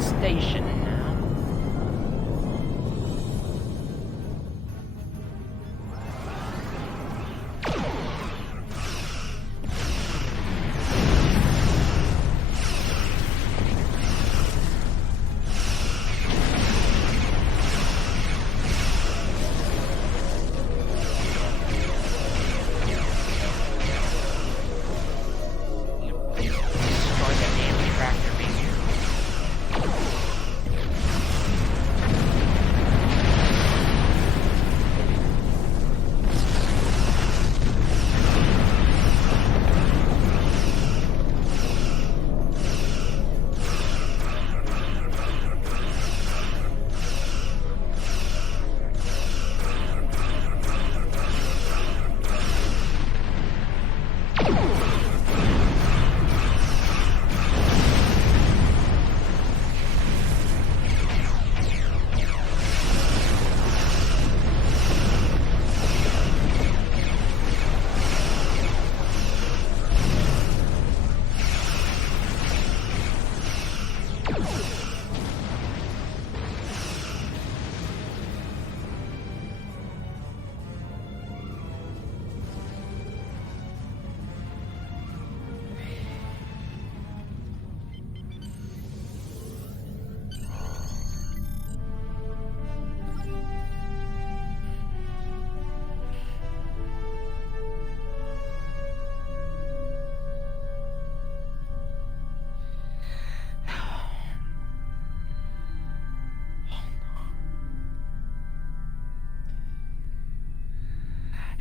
Station now. Destroy that damn tractor beam here.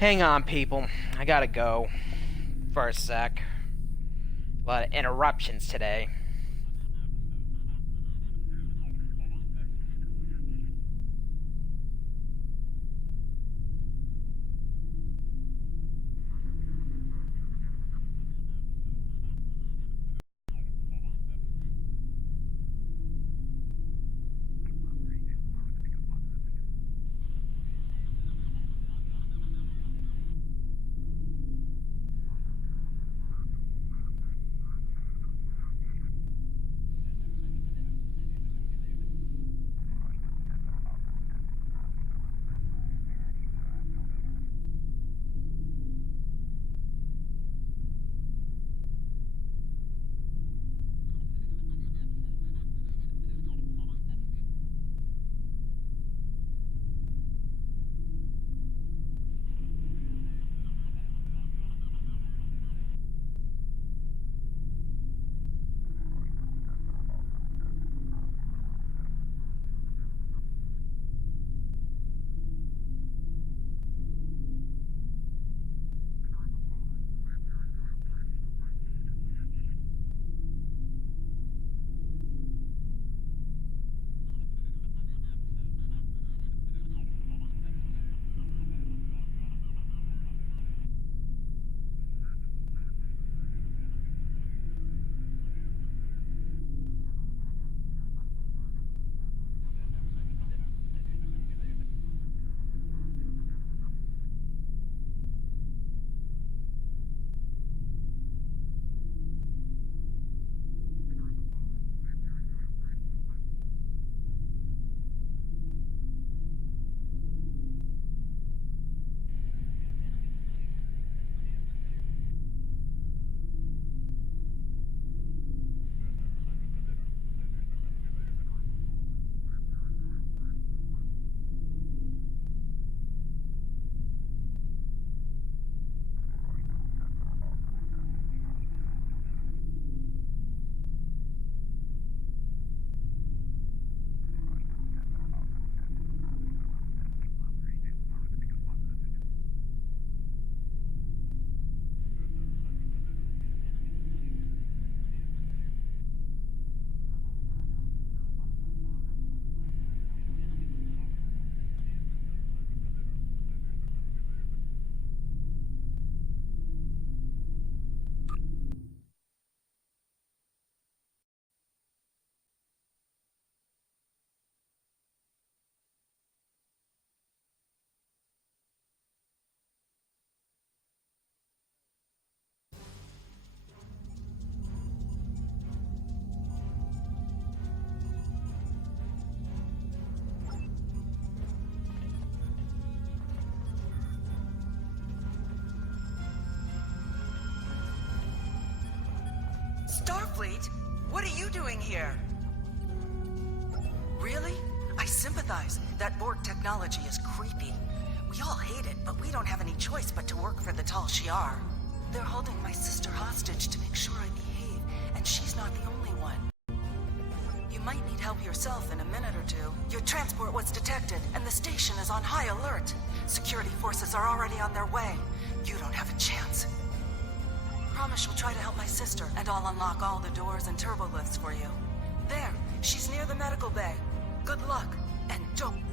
Hang on, people. I gotta go for a sec. A lot of interruptions today. Starfleet? What are you doing here? Really? I sympathize. That Borg technology is creepy. We all hate it, but we don't have any choice but to work for the Tal Shiar. They're holding my sister hostage to make sure I behave, and she's not the only one. You might need help yourself in a minute or two. Your transport was detected, and the station is on high alert. Security forces are already on their way. You don't have a chance. Promise you'll try to help my sister, and I'll unlock all the doors and turbo lifts for you. There, she's near the medical bay. Good luck, and don't...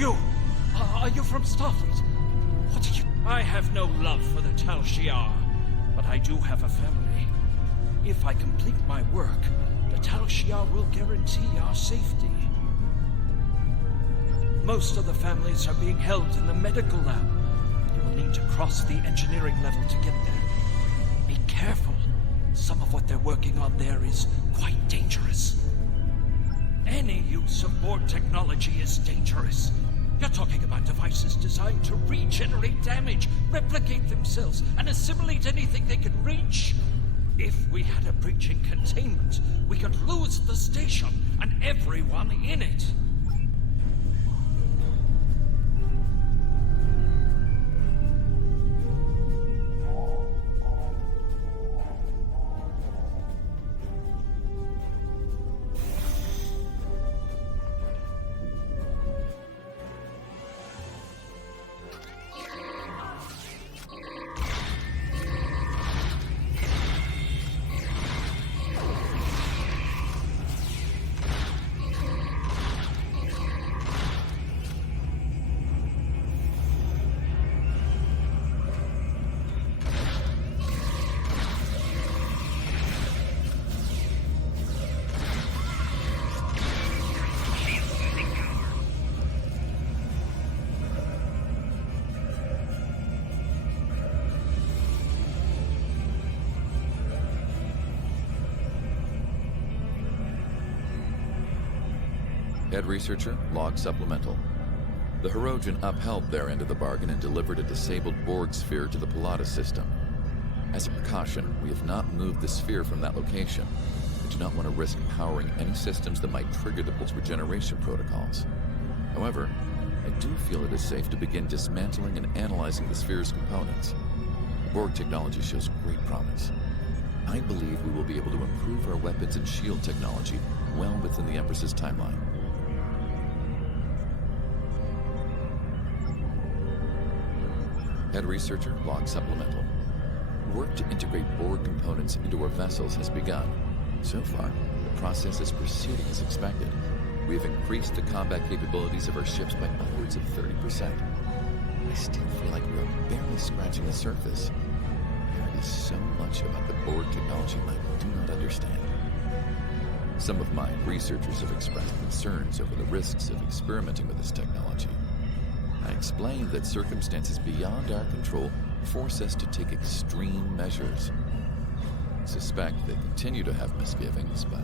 you? Are you from Starfleet? What are you... I have no love for the Tal Shiar, but I do have a family. If I complete my work, the Tal Shiar will guarantee our safety. Most of the families are being held in the medical lab. You will need to cross the engineering level to get there. Be careful. Some of what they're working on there is quite dangerous. Any use of Borg technology is dangerous. You're talking about devices designed to regenerate damage, replicate themselves, and assimilate anything they can reach. If we had a breach in containment, we could lose the station and everyone in it. Head researcher, log supplemental. The Hirogen upheld their end of the bargain and delivered a disabled Borg sphere to the Pilatus system. As a precaution, we have not moved the sphere from that location. We do not want to risk powering any systems that might trigger the Borg's regeneration protocols. However, I do feel it is safe to begin dismantling and analyzing the sphere's components. The Borg technology shows great promise. I believe we will be able to improve our weapons and shield technology well within the Empress's timeline. Head researcher, log supplemental. Work to integrate Borg components into our vessels has begun. So far, the process is proceeding as expected. We have increased the combat capabilities of our ships by upwards of 30%. I still feel like we are barely scratching the surface. There is so much about the Borg technology I do not understand. Some of my researchers have expressed concerns over the risks of experimenting with this technology. I explained that circumstances beyond our control force us to take extreme measures. I suspect they continue to have misgivings, but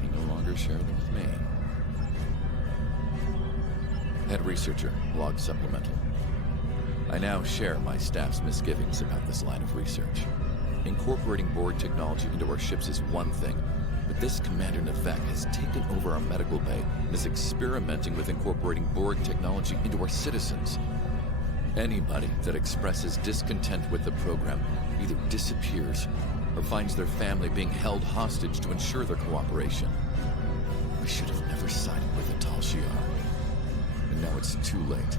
they no longer share them with me. Head researcher, log supplemental. I now share my staff's misgivings about this line of research. Incorporating Borg technology into our ships is one thing, but this Commander Nivek has taken over our medical bay and is experimenting with incorporating Borg technology into our citizens. Anybody that expresses discontent with the program either disappears or finds their family being held hostage to ensure their cooperation. We should have never sided with the Tal Shiar, and now it's too late.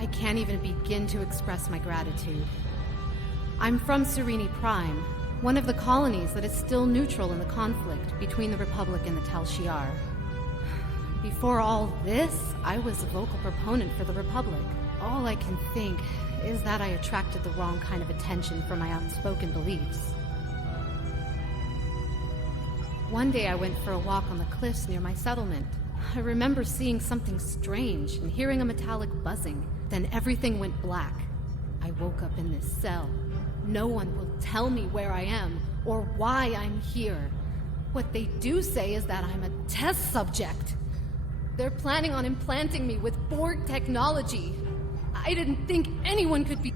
I can't even begin to express my gratitude. I'm from Serene Prime, one of the colonies that is still neutral in the conflict between the Republic and the Tal Shiar. Before all this, I was a vocal proponent for the Republic. All I can think is that I attracted the wrong kind of attention for my outspoken beliefs. One day I went for a walk on the cliffs near my settlement. I remember seeing something strange and hearing a metallic buzzing. Then everything went black. I woke up in this cell. No one will tell me where I am or why I'm here. What they do say is that I'm a test subject. They're planning on implanting me with Borg technology. I didn't think anyone could be...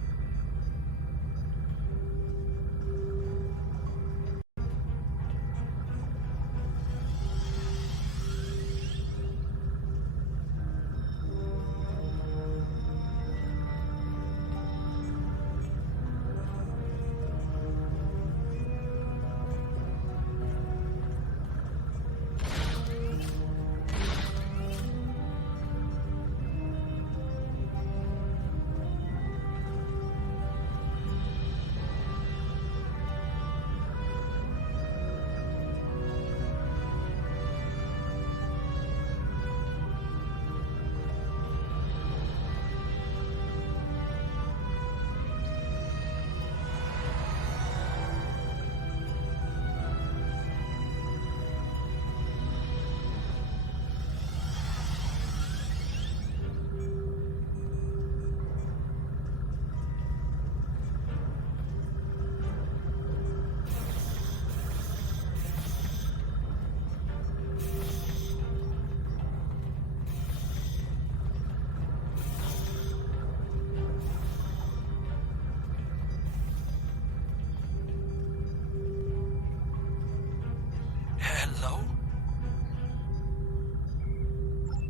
Hello?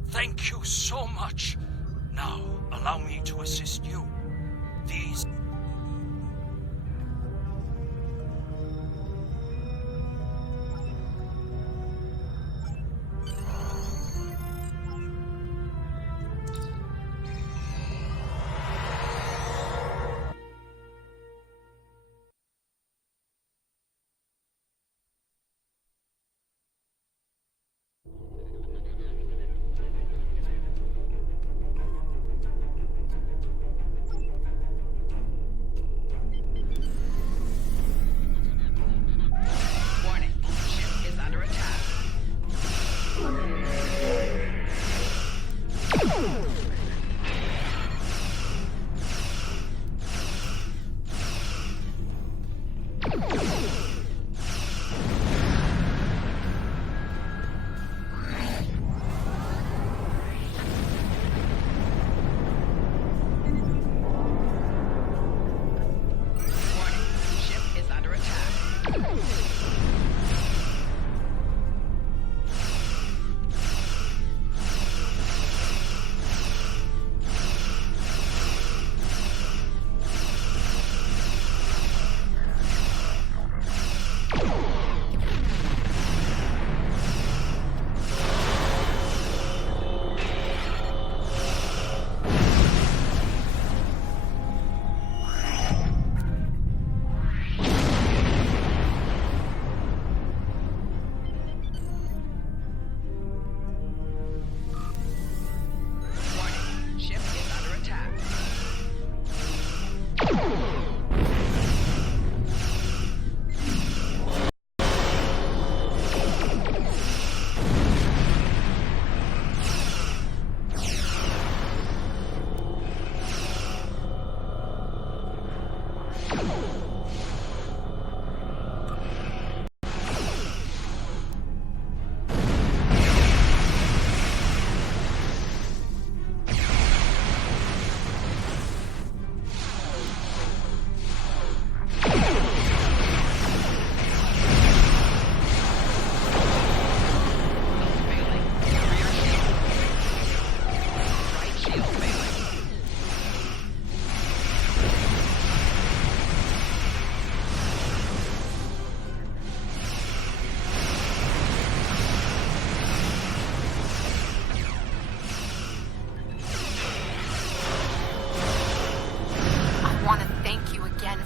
Thank you so much. Now, allow me to assist you. These...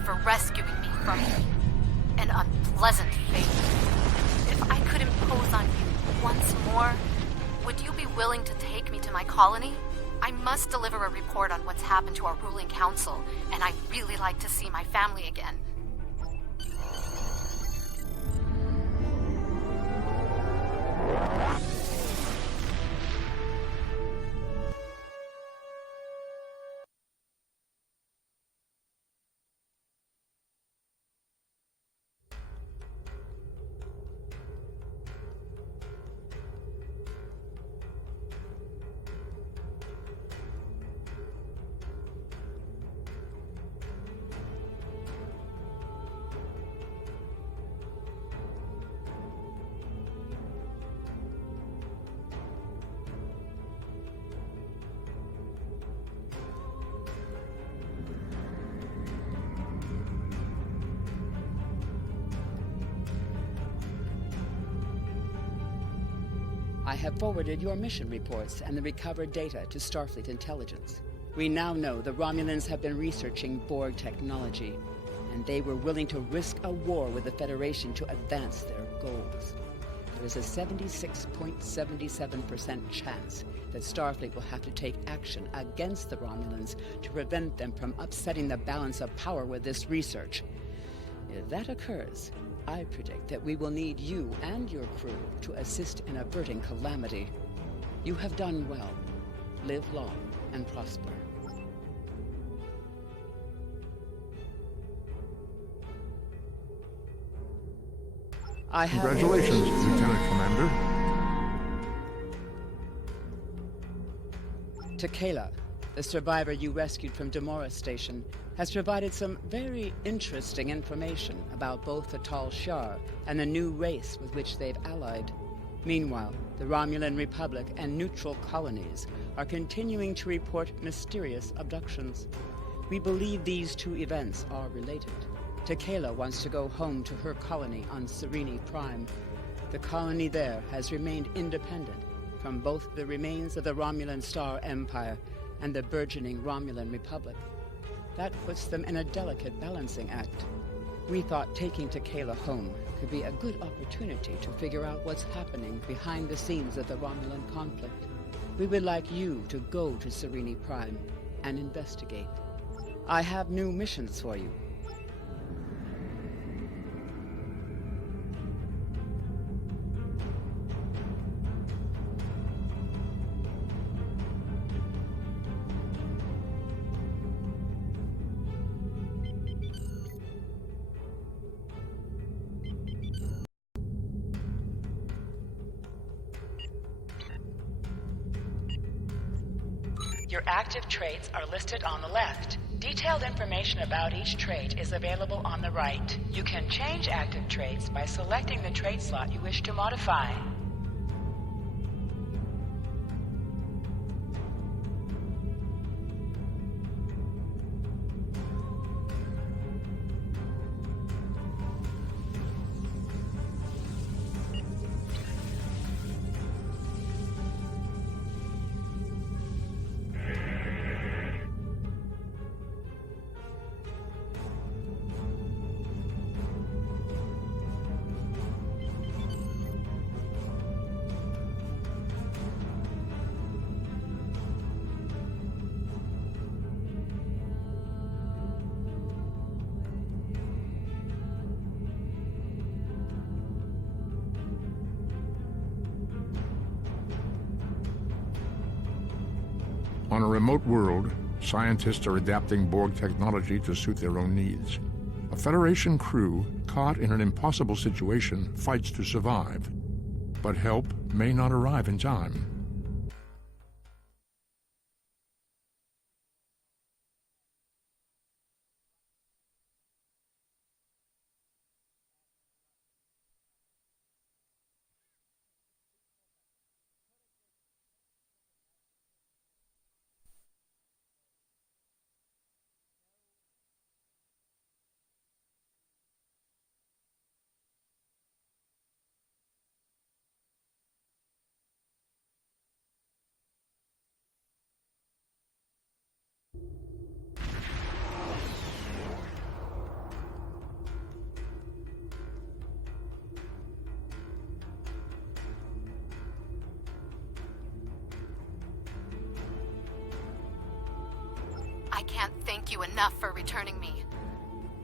for rescuing me from an unpleasant fate. If I could impose on you once more, would you be willing to take me to my colony? I must deliver a report on what's happened to our ruling council, and I'd really like to see my family again. I have forwarded your mission reports and the recovered data to Starfleet Intelligence. We now know the Romulans have been researching Borg technology, and they were willing to risk a war with the Federation to advance their goals. There is a 76.77% chance that Starfleet will have to take action against the Romulans to prevent them from upsetting the balance of power with this research. If that occurs, I predict that we will need you and your crew to assist in averting calamity. You have done well. Live long and prosper. Congratulations, Lieutenant Commander. Tequila, the survivor you rescued from Demora Station, has provided some very interesting information about both the Tal Shiar and the new race with which they've allied. Meanwhile, the Romulan Republic and neutral colonies are continuing to report mysterious abductions. We believe these two events are related. Tequila wants to go home to her colony on Serenity Prime. The colony there has remained independent from both the remains of the Romulan Star Empire and the burgeoning Romulan Republic. That puts them in a delicate balancing act. We thought taking Tequila home could be a good opportunity to figure out what's happening behind the scenes of the Romulan conflict. We would like you to go to Serenity Prime and investigate. I have new missions for you. Your active traits are listed on the left. Detailed information about each trait is available on the right. You can change active traits by selecting the trait slot you wish to modify. On a remote world, scientists are adapting Borg technology to suit their own needs. A Federation crew caught in an impossible situation fights to survive, but help may not arrive in time. can't thank you enough for returning me.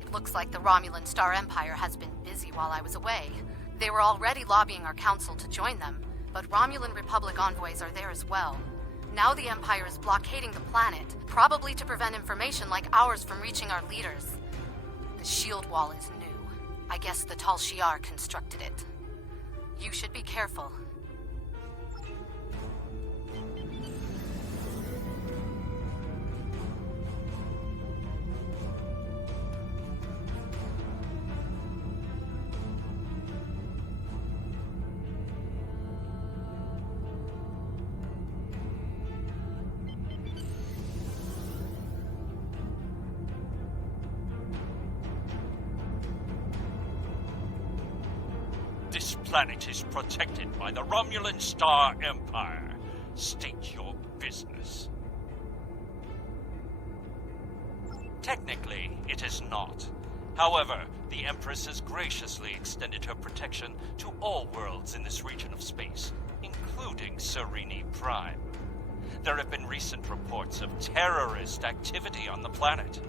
It looks like the Romulan Star Empire has been busy while I was away. They were already lobbying our council to join them, but Romulan Republic envoys are there as well. Now the Empire is blockading the planet, probably to prevent information like ours from reaching our leaders. The shield wall is new. I guess the Tal Shiar constructed it. You should be careful. This planet is protected by the Romulan Star Empire. State your business. Technically, it is not. However, the Empress has graciously extended her protection to all worlds in this region of space, including Serene Prime. There have been recent reports of terrorist activity on the planet.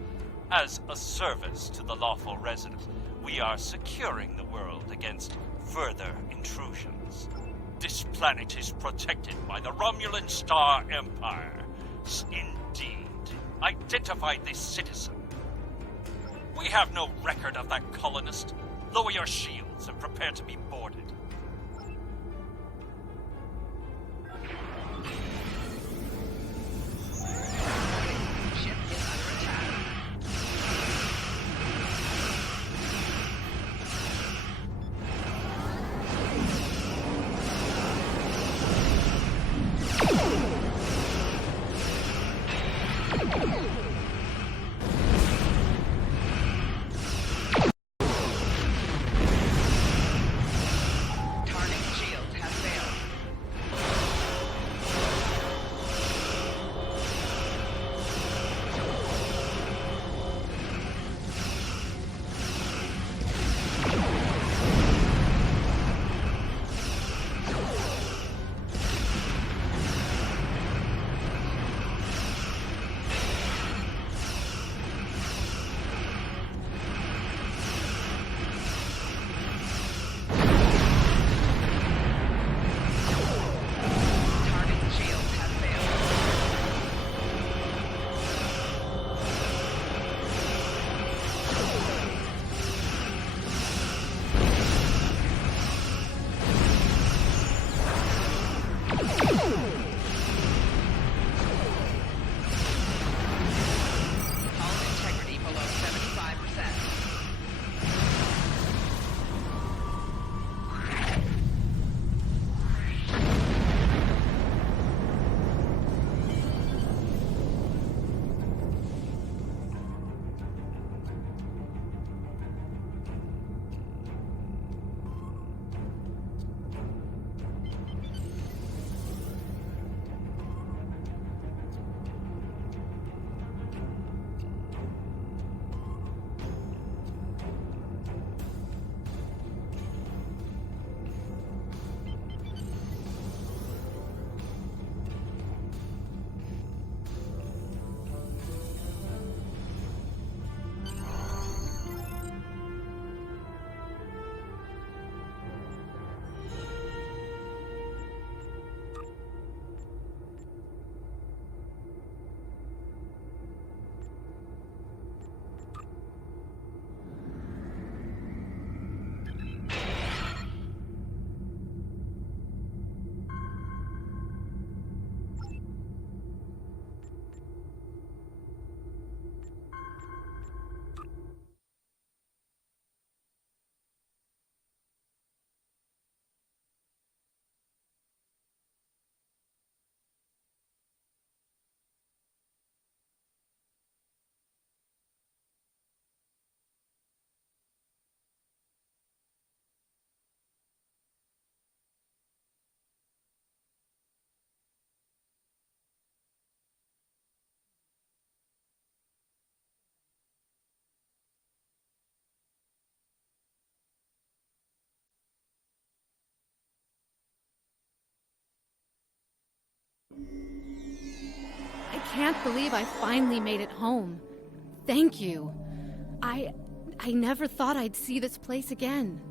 As a service to the lawful resident, we are securing the world against further intrusions. This planet is protected by the Romulan Star Empire. Indeed. Identify this citizen. We have no record of that colonist. Lower your shields and prepare to be boarded. Ship is under attack. can't believe I finally made it home. Thank you. I never thought I'd see this place again.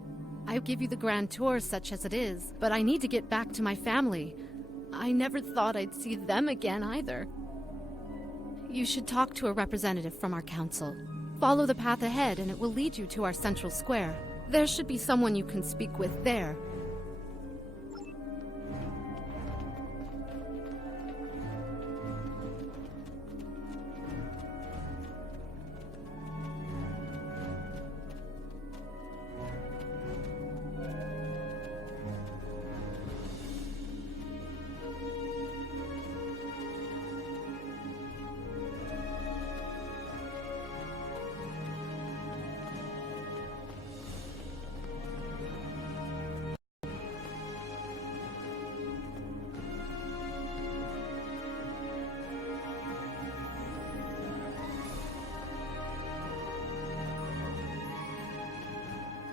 I give you the grand tour such as it is, but I need to get back to my family. I never thought I'd see them again either. You should talk to a representative from our council. Follow the path ahead and it will lead you to our central square. There should be someone you can speak with there.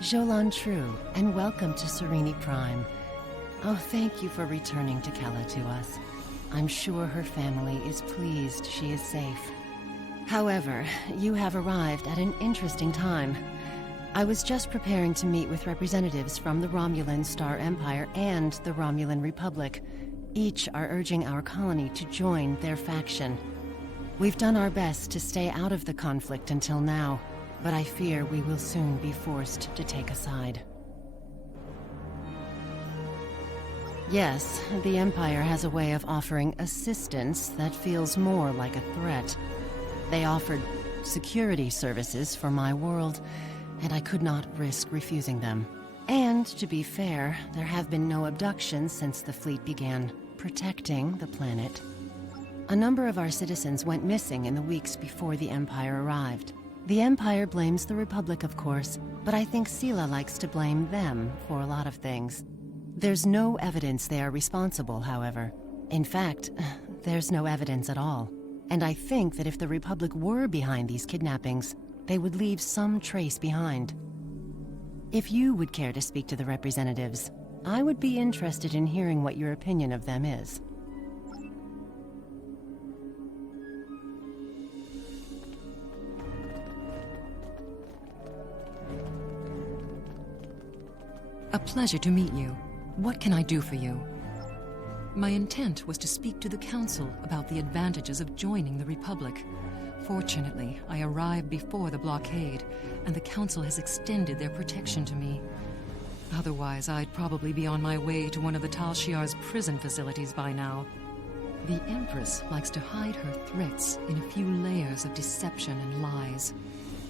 Jolan True, and welcome to Serenity Prime. Oh, thank you for returning Takela to us. I'm sure her family is pleased she is safe. However, you have arrived at an interesting time. I was just preparing to meet with representatives from the Romulan Star Empire and the Romulan Republic. Each are urging our colony to join their faction. We've done our best to stay out of the conflict until now, but I fear we will soon be forced to take a side. Yes, the Empire has a way of offering assistance that feels more like a threat. They offered security services for my world, and I could not risk refusing them. And to be fair, there have been no abductions since the fleet began protecting the planet. A number of our citizens went missing in the weeks before the Empire arrived. The Empire blames the Republic, of course, but I think Sela likes to blame them for a lot of things. There's no evidence they are responsible, however. In fact, there's no evidence at all. And I think that if the Republic were behind these kidnappings, they would leave some trace behind. If you would care to speak to the representatives, I would be interested in hearing what your opinion of them is. A pleasure to meet you. What can I do for you? My intent was to speak to the Council about the advantages of joining the Republic. Fortunately, I arrived before the blockade, and the Council has extended their protection to me. Otherwise, I'd probably be on my way to one of the Tal Shiar's prison facilities by now. The Empress likes to hide her threats in a few layers of deception and lies.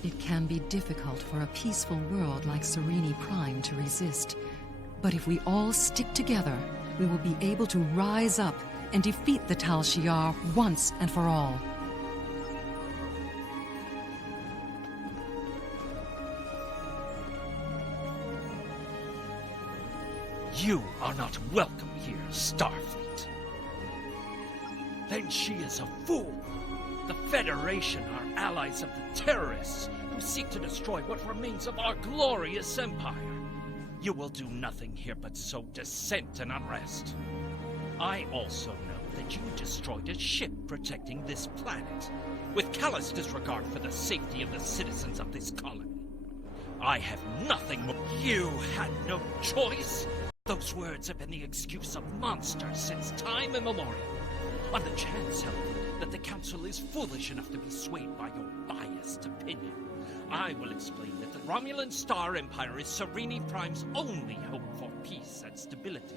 It can be difficult for a peaceful world like Serenity Prime to resist. But if we all stick together, we will be able to rise up and defeat the Tal Shiar once and for all. You are not welcome here, Starfleet. Then she is a fool. The Federation are allies of the terrorists who seek to destroy what remains of our glorious empire. You will do nothing here but sow dissent and unrest. I also know that you destroyed a ship protecting this planet, with callous disregard for the safety of the citizens of this colony. I have nothing more. You had no choice. Those words have been the excuse of monsters since time immemorial. On the chance, however, that the Council is foolish enough to be swayed by your biased opinion, I will explain that the Romulan Star Empire is Serenity Prime's only hope for peace and stability.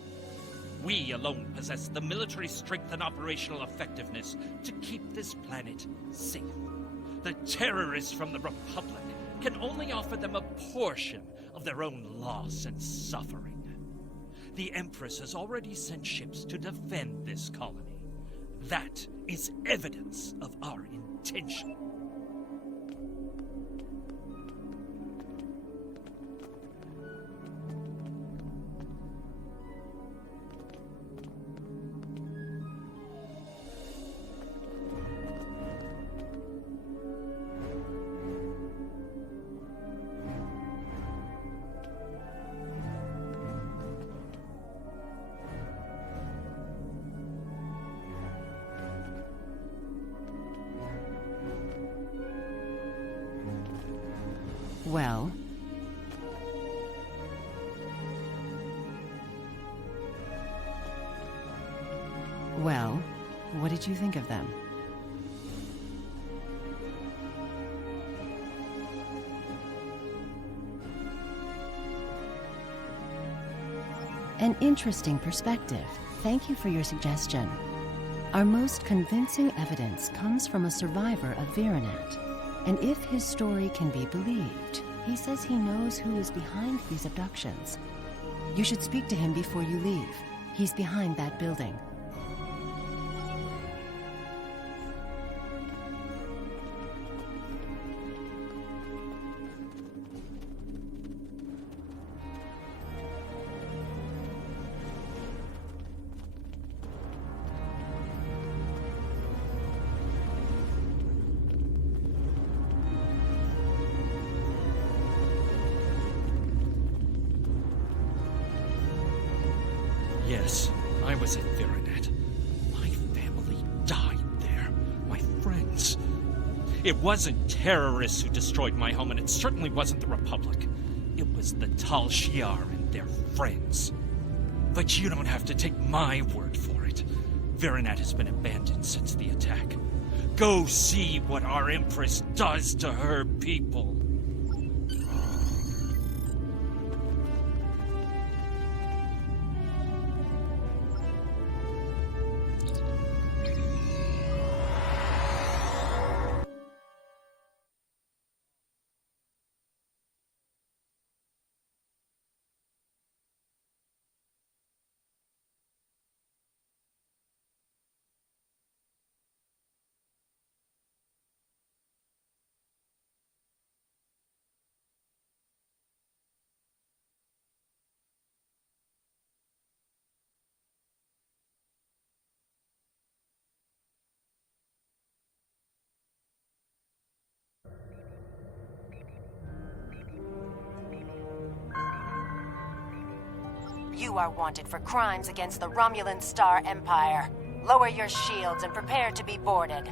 We alone possess the military strength and operational effectiveness to keep this planet safe. The terrorists from the Republic can only offer them a portion of their own loss and suffering. The Empress has already sent ships to defend this colony. That is evidence of our intention. Well? Well, what did you think of them? An interesting perspective. Thank you for your suggestion. Our most convincing evidence comes from a survivor of Virenat. And if his story can be believed, he says he knows who is behind these abductions. You should speak to him before you leave. He's behind that building. Yes, I was at Virenat. My family died there. My friends. It wasn't terrorists who destroyed my home, and it certainly wasn't the Republic. It was the Tal Shiar and their friends. But you don't have to take my word for it. Virenat has been abandoned since the attack. Go see what our Empress does to her people. You are wanted for crimes against the Romulan Star Empire. Lower your shields and prepare to be boarded.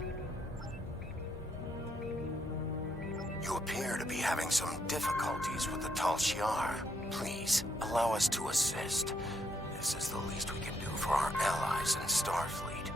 You appear to be having some difficulties with the Tal Shiar. Please, allow us to assist. This is the least we can do for our allies in Starfleet.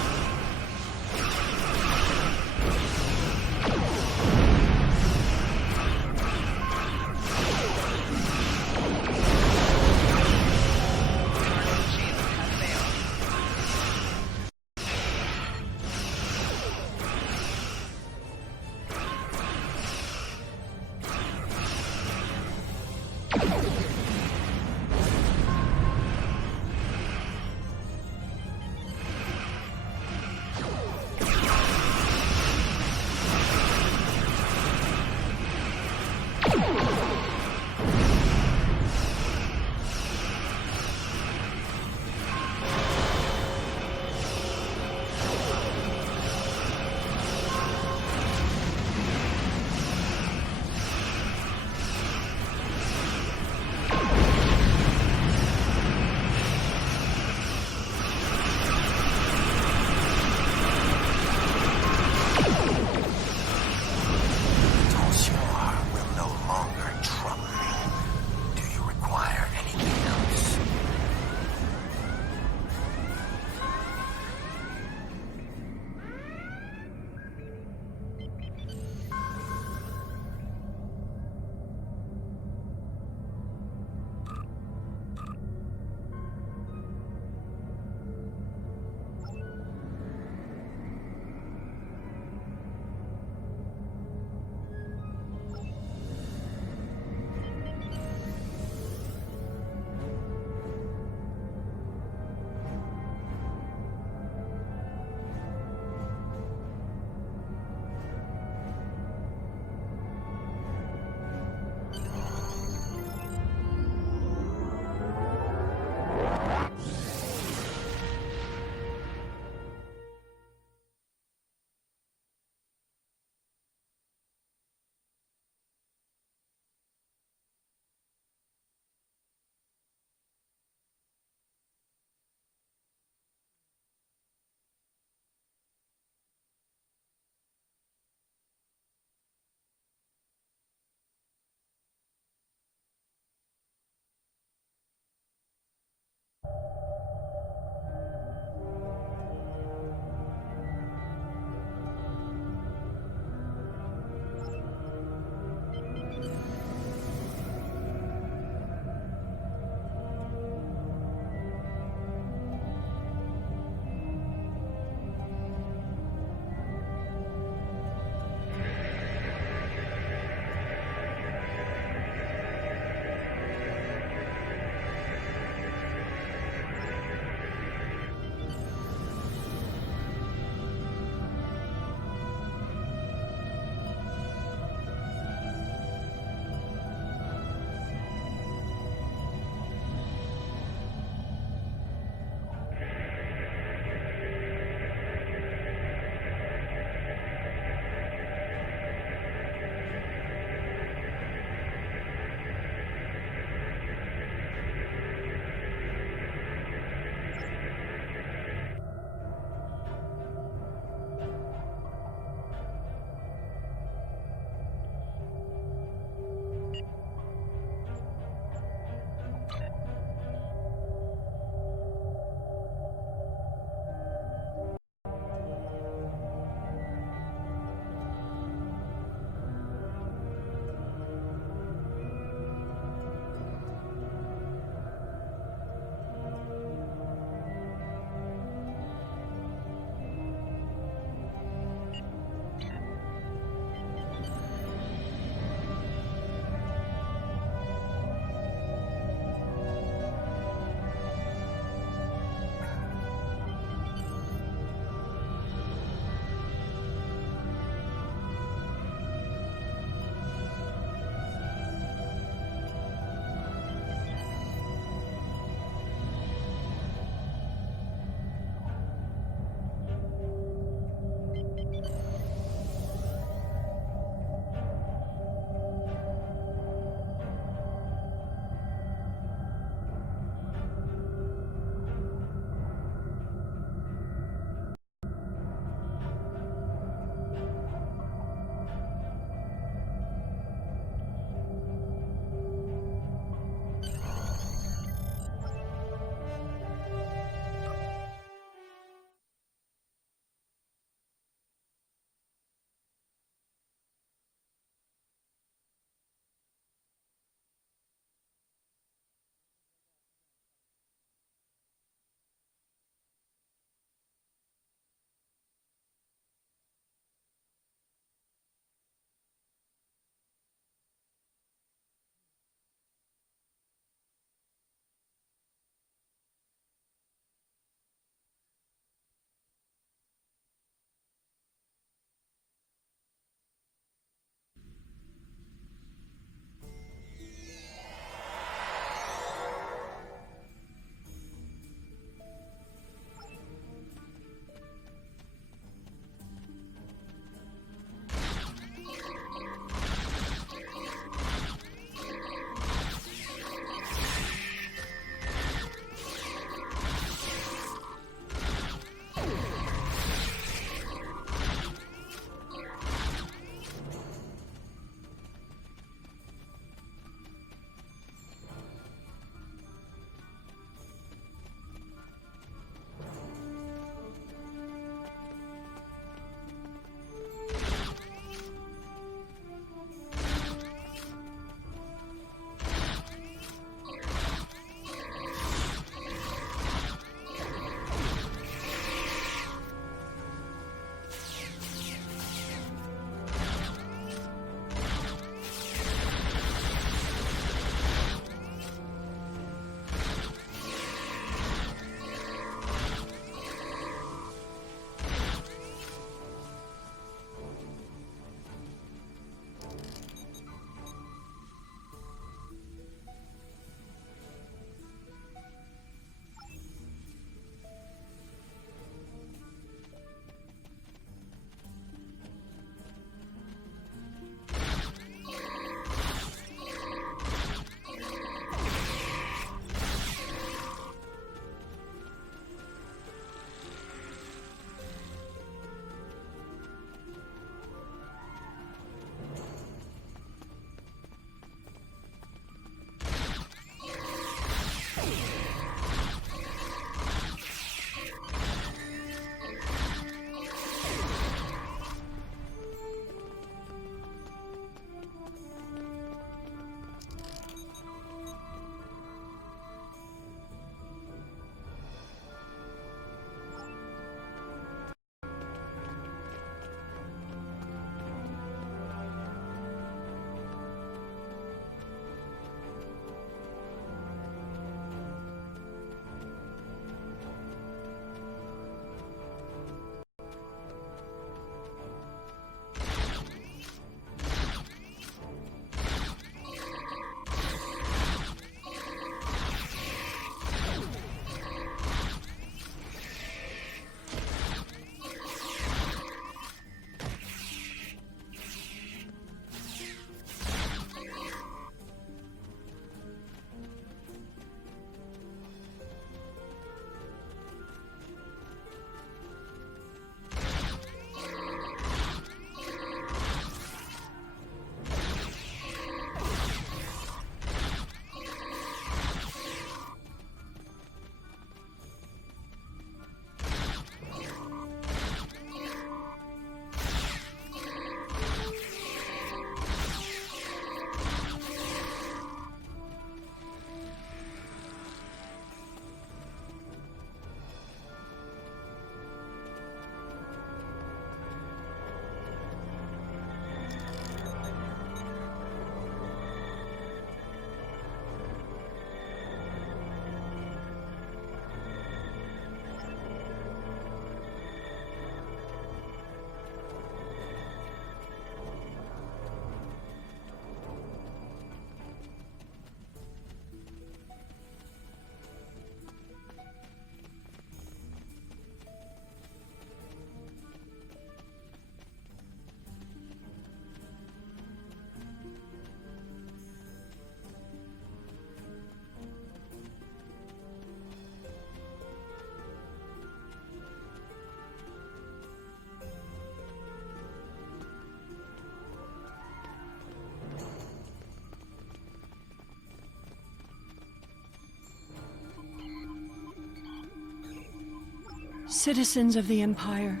Citizens of the Empire,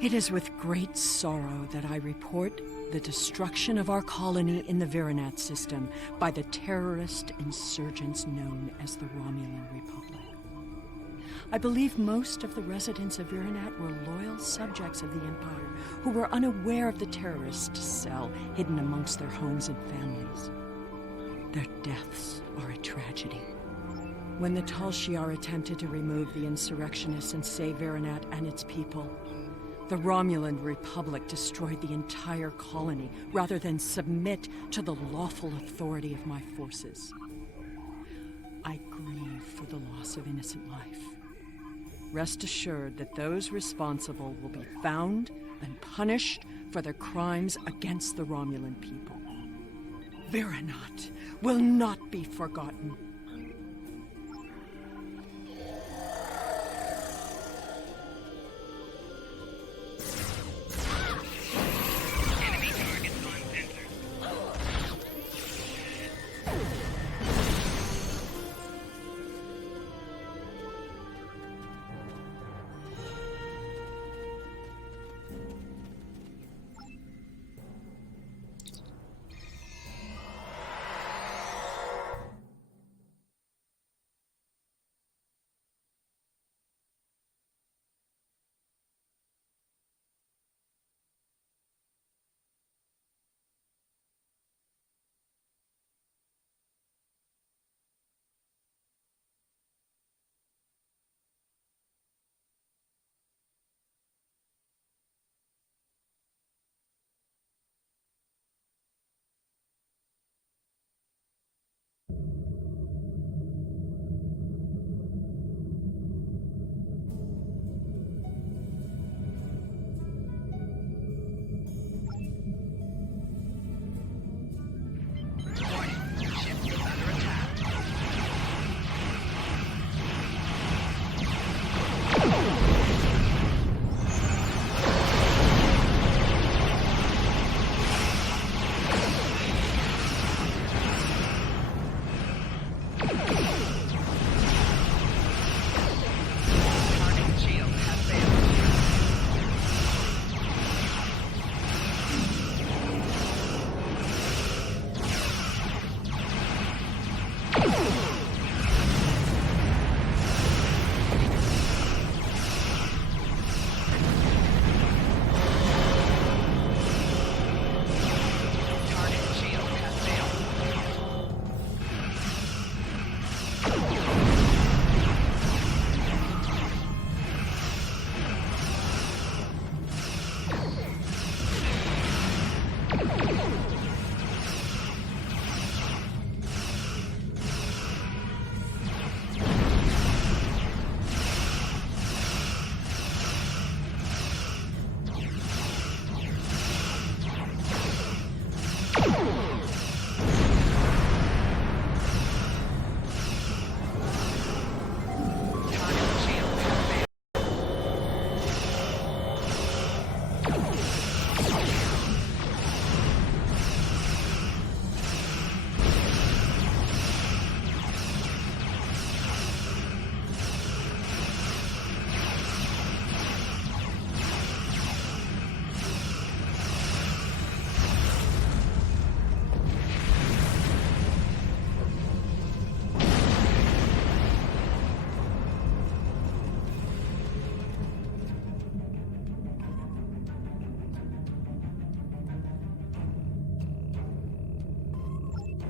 it is with great sorrow that I report the destruction of our colony in the Virinat system by the terrorist insurgents known as the Romulan Republic. I believe most of the residents of Virinat were loyal subjects of the Empire who were unaware of the terrorist cell hidden amongst their homes and families. Their deaths are a tragedy. When the Tal Shiar attempted to remove the insurrectionists and save Virinat and its people, the Romulan Republic destroyed the entire colony rather than submit to the lawful authority of my forces. I grieve for the loss of innocent life. Rest assured that those responsible will be found and punished for their crimes against the Romulan people. Virinat will not be forgotten.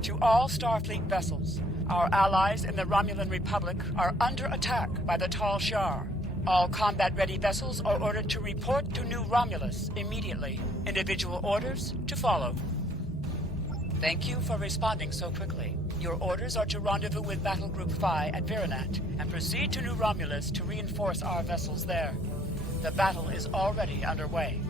To all Starfleet vessels, our allies in the Romulan Republic are under attack by the Tal Shiar. All combat-ready vessels are ordered to report to New Romulus immediately. Individual orders to follow. Thank you for responding so quickly. Your orders are to rendezvous with Battle Group Phi at Virinat and proceed to New Romulus to reinforce our vessels there. The battle is already underway.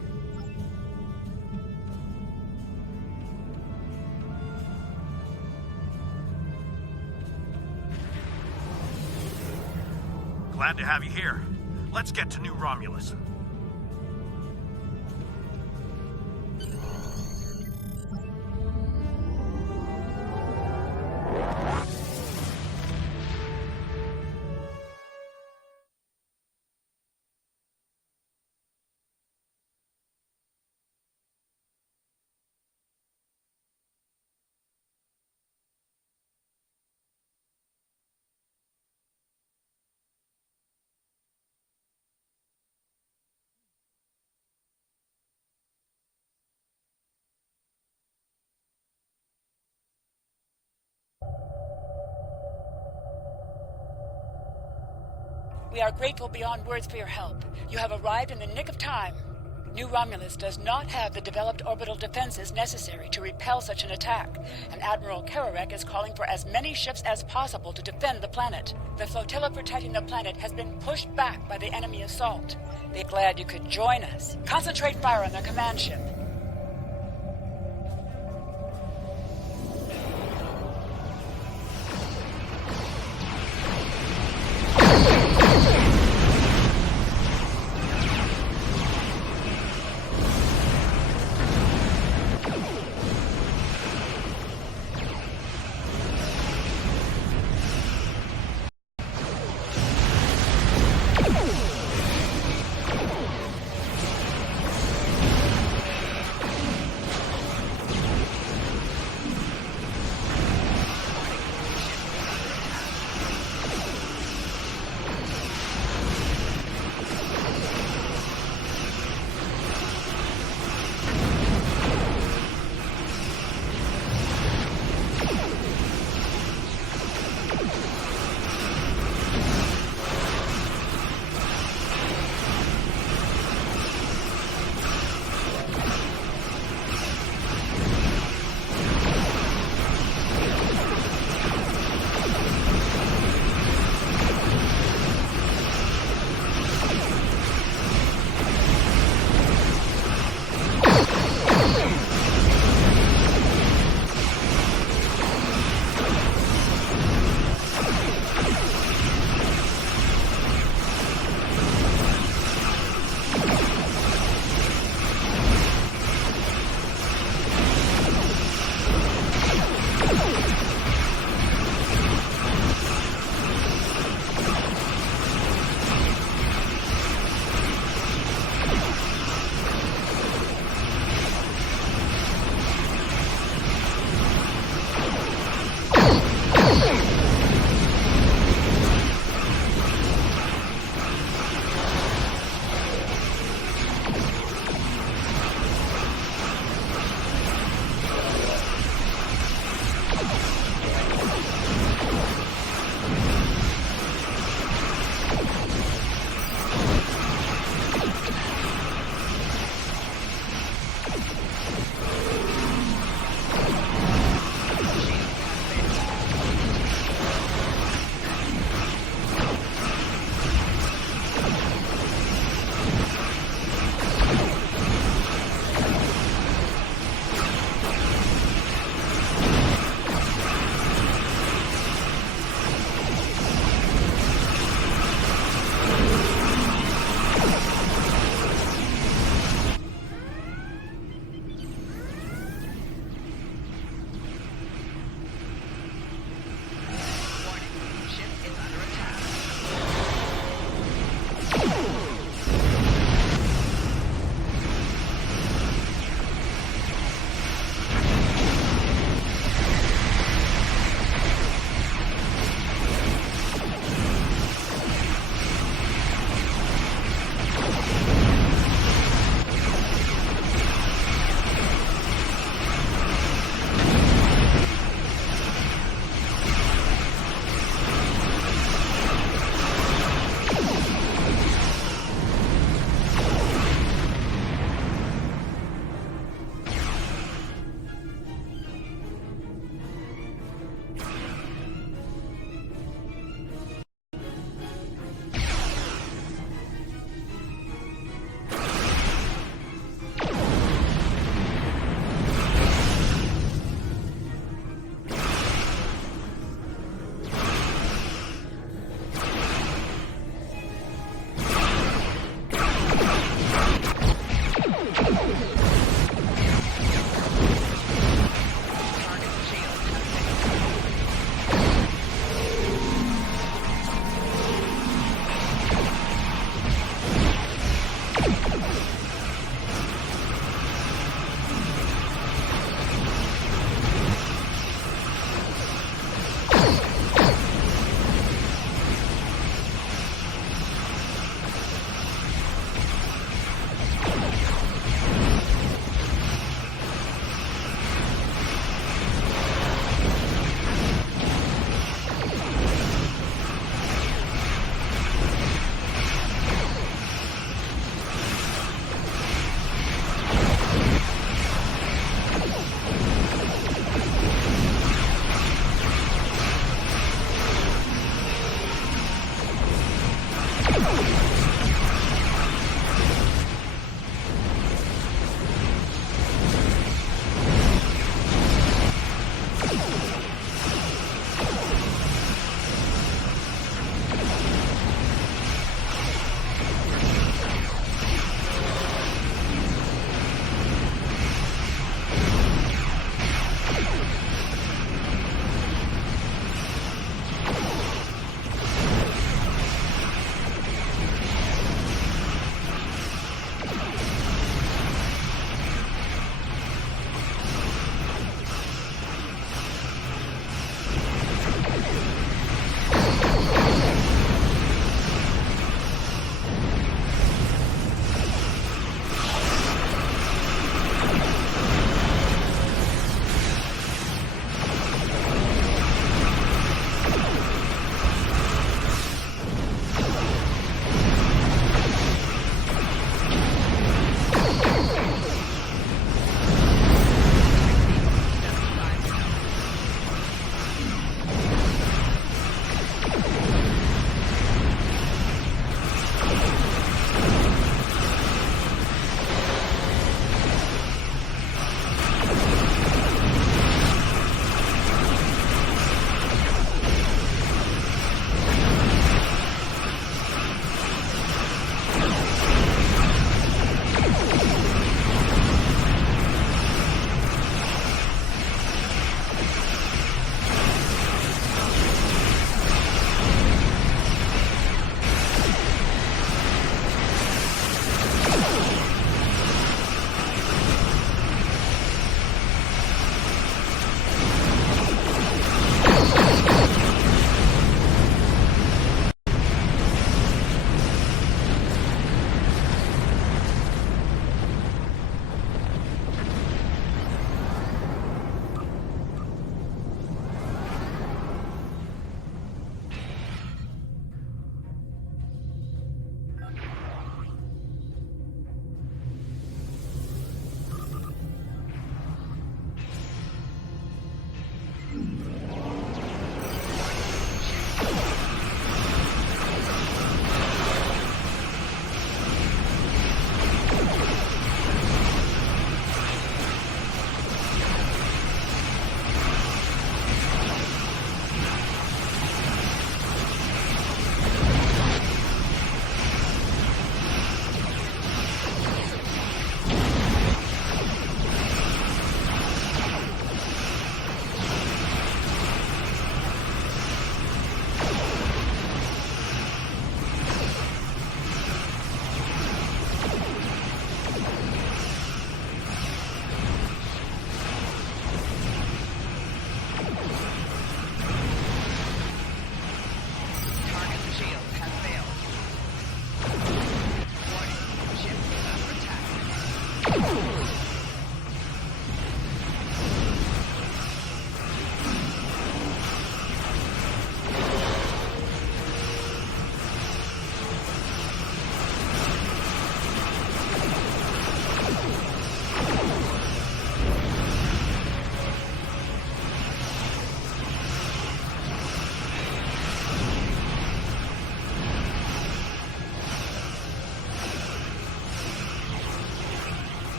Glad to have you here. Let's get to New Romulus. We are grateful beyond words for your help. You have arrived in the nick of time. New Romulus does not have the developed orbital defenses necessary to repel such an attack, and Admiral Kararek is calling for as many ships as possible to defend the planet. The flotilla protecting the planet has been pushed back by the enemy assault. They're glad you could join us. Concentrate fire on their command ship.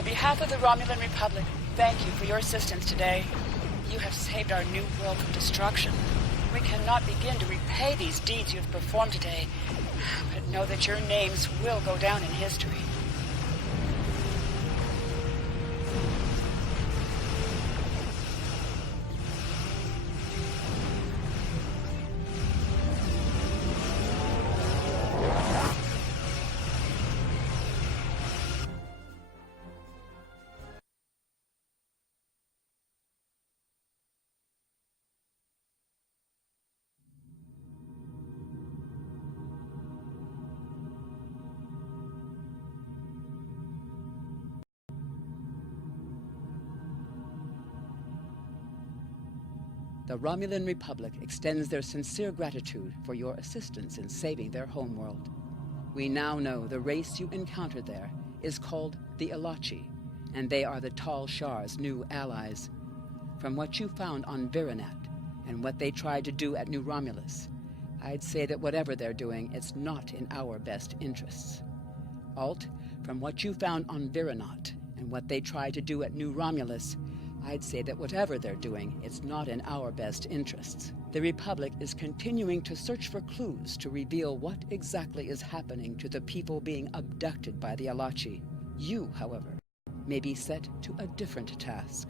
On behalf of the Romulan Republic, thank you for your assistance today. You have saved our new world from destruction. We cannot begin to repay these deeds you have performed today, but know that your names will go down in history. The Romulan Republic extends their sincere gratitude for your assistance in saving their homeworld. We now know the race you encountered there is called the Elachi, and they are the Tal Shiar's new allies. From what you found on Virinat and what they tried to do at New Romulus, I'd say that whatever they're doing, it's not in our best interests. Alt, from what you found on Virinat and what they tried to do at New Romulus, I'd say that whatever they're doing, it's not in our best interests. The Republic is continuing to search for clues to reveal what exactly is happening to the people being abducted by the Elachi. You, however, may be set to a different task.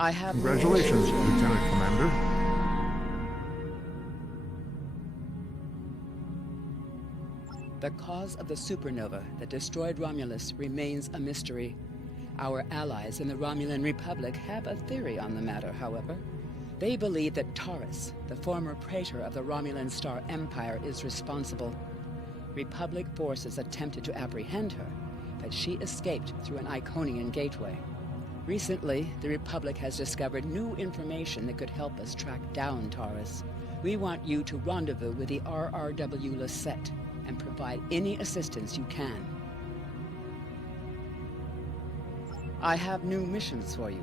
I have... Congratulations, Lieutenant Commander. The cause of the supernova that destroyed Romulus remains a mystery. Our allies in the Romulan Republic have a theory on the matter, however. They believe that Taurus, the former praetor of the Romulan Star Empire, is responsible. Republic forces attempted to apprehend her, but she escaped through an Iconian gateway. Recently, the Republic has discovered new information that could help us track down Taurus. We want you to rendezvous with the RRW Lisette and provide any assistance you can. I have new missions for you.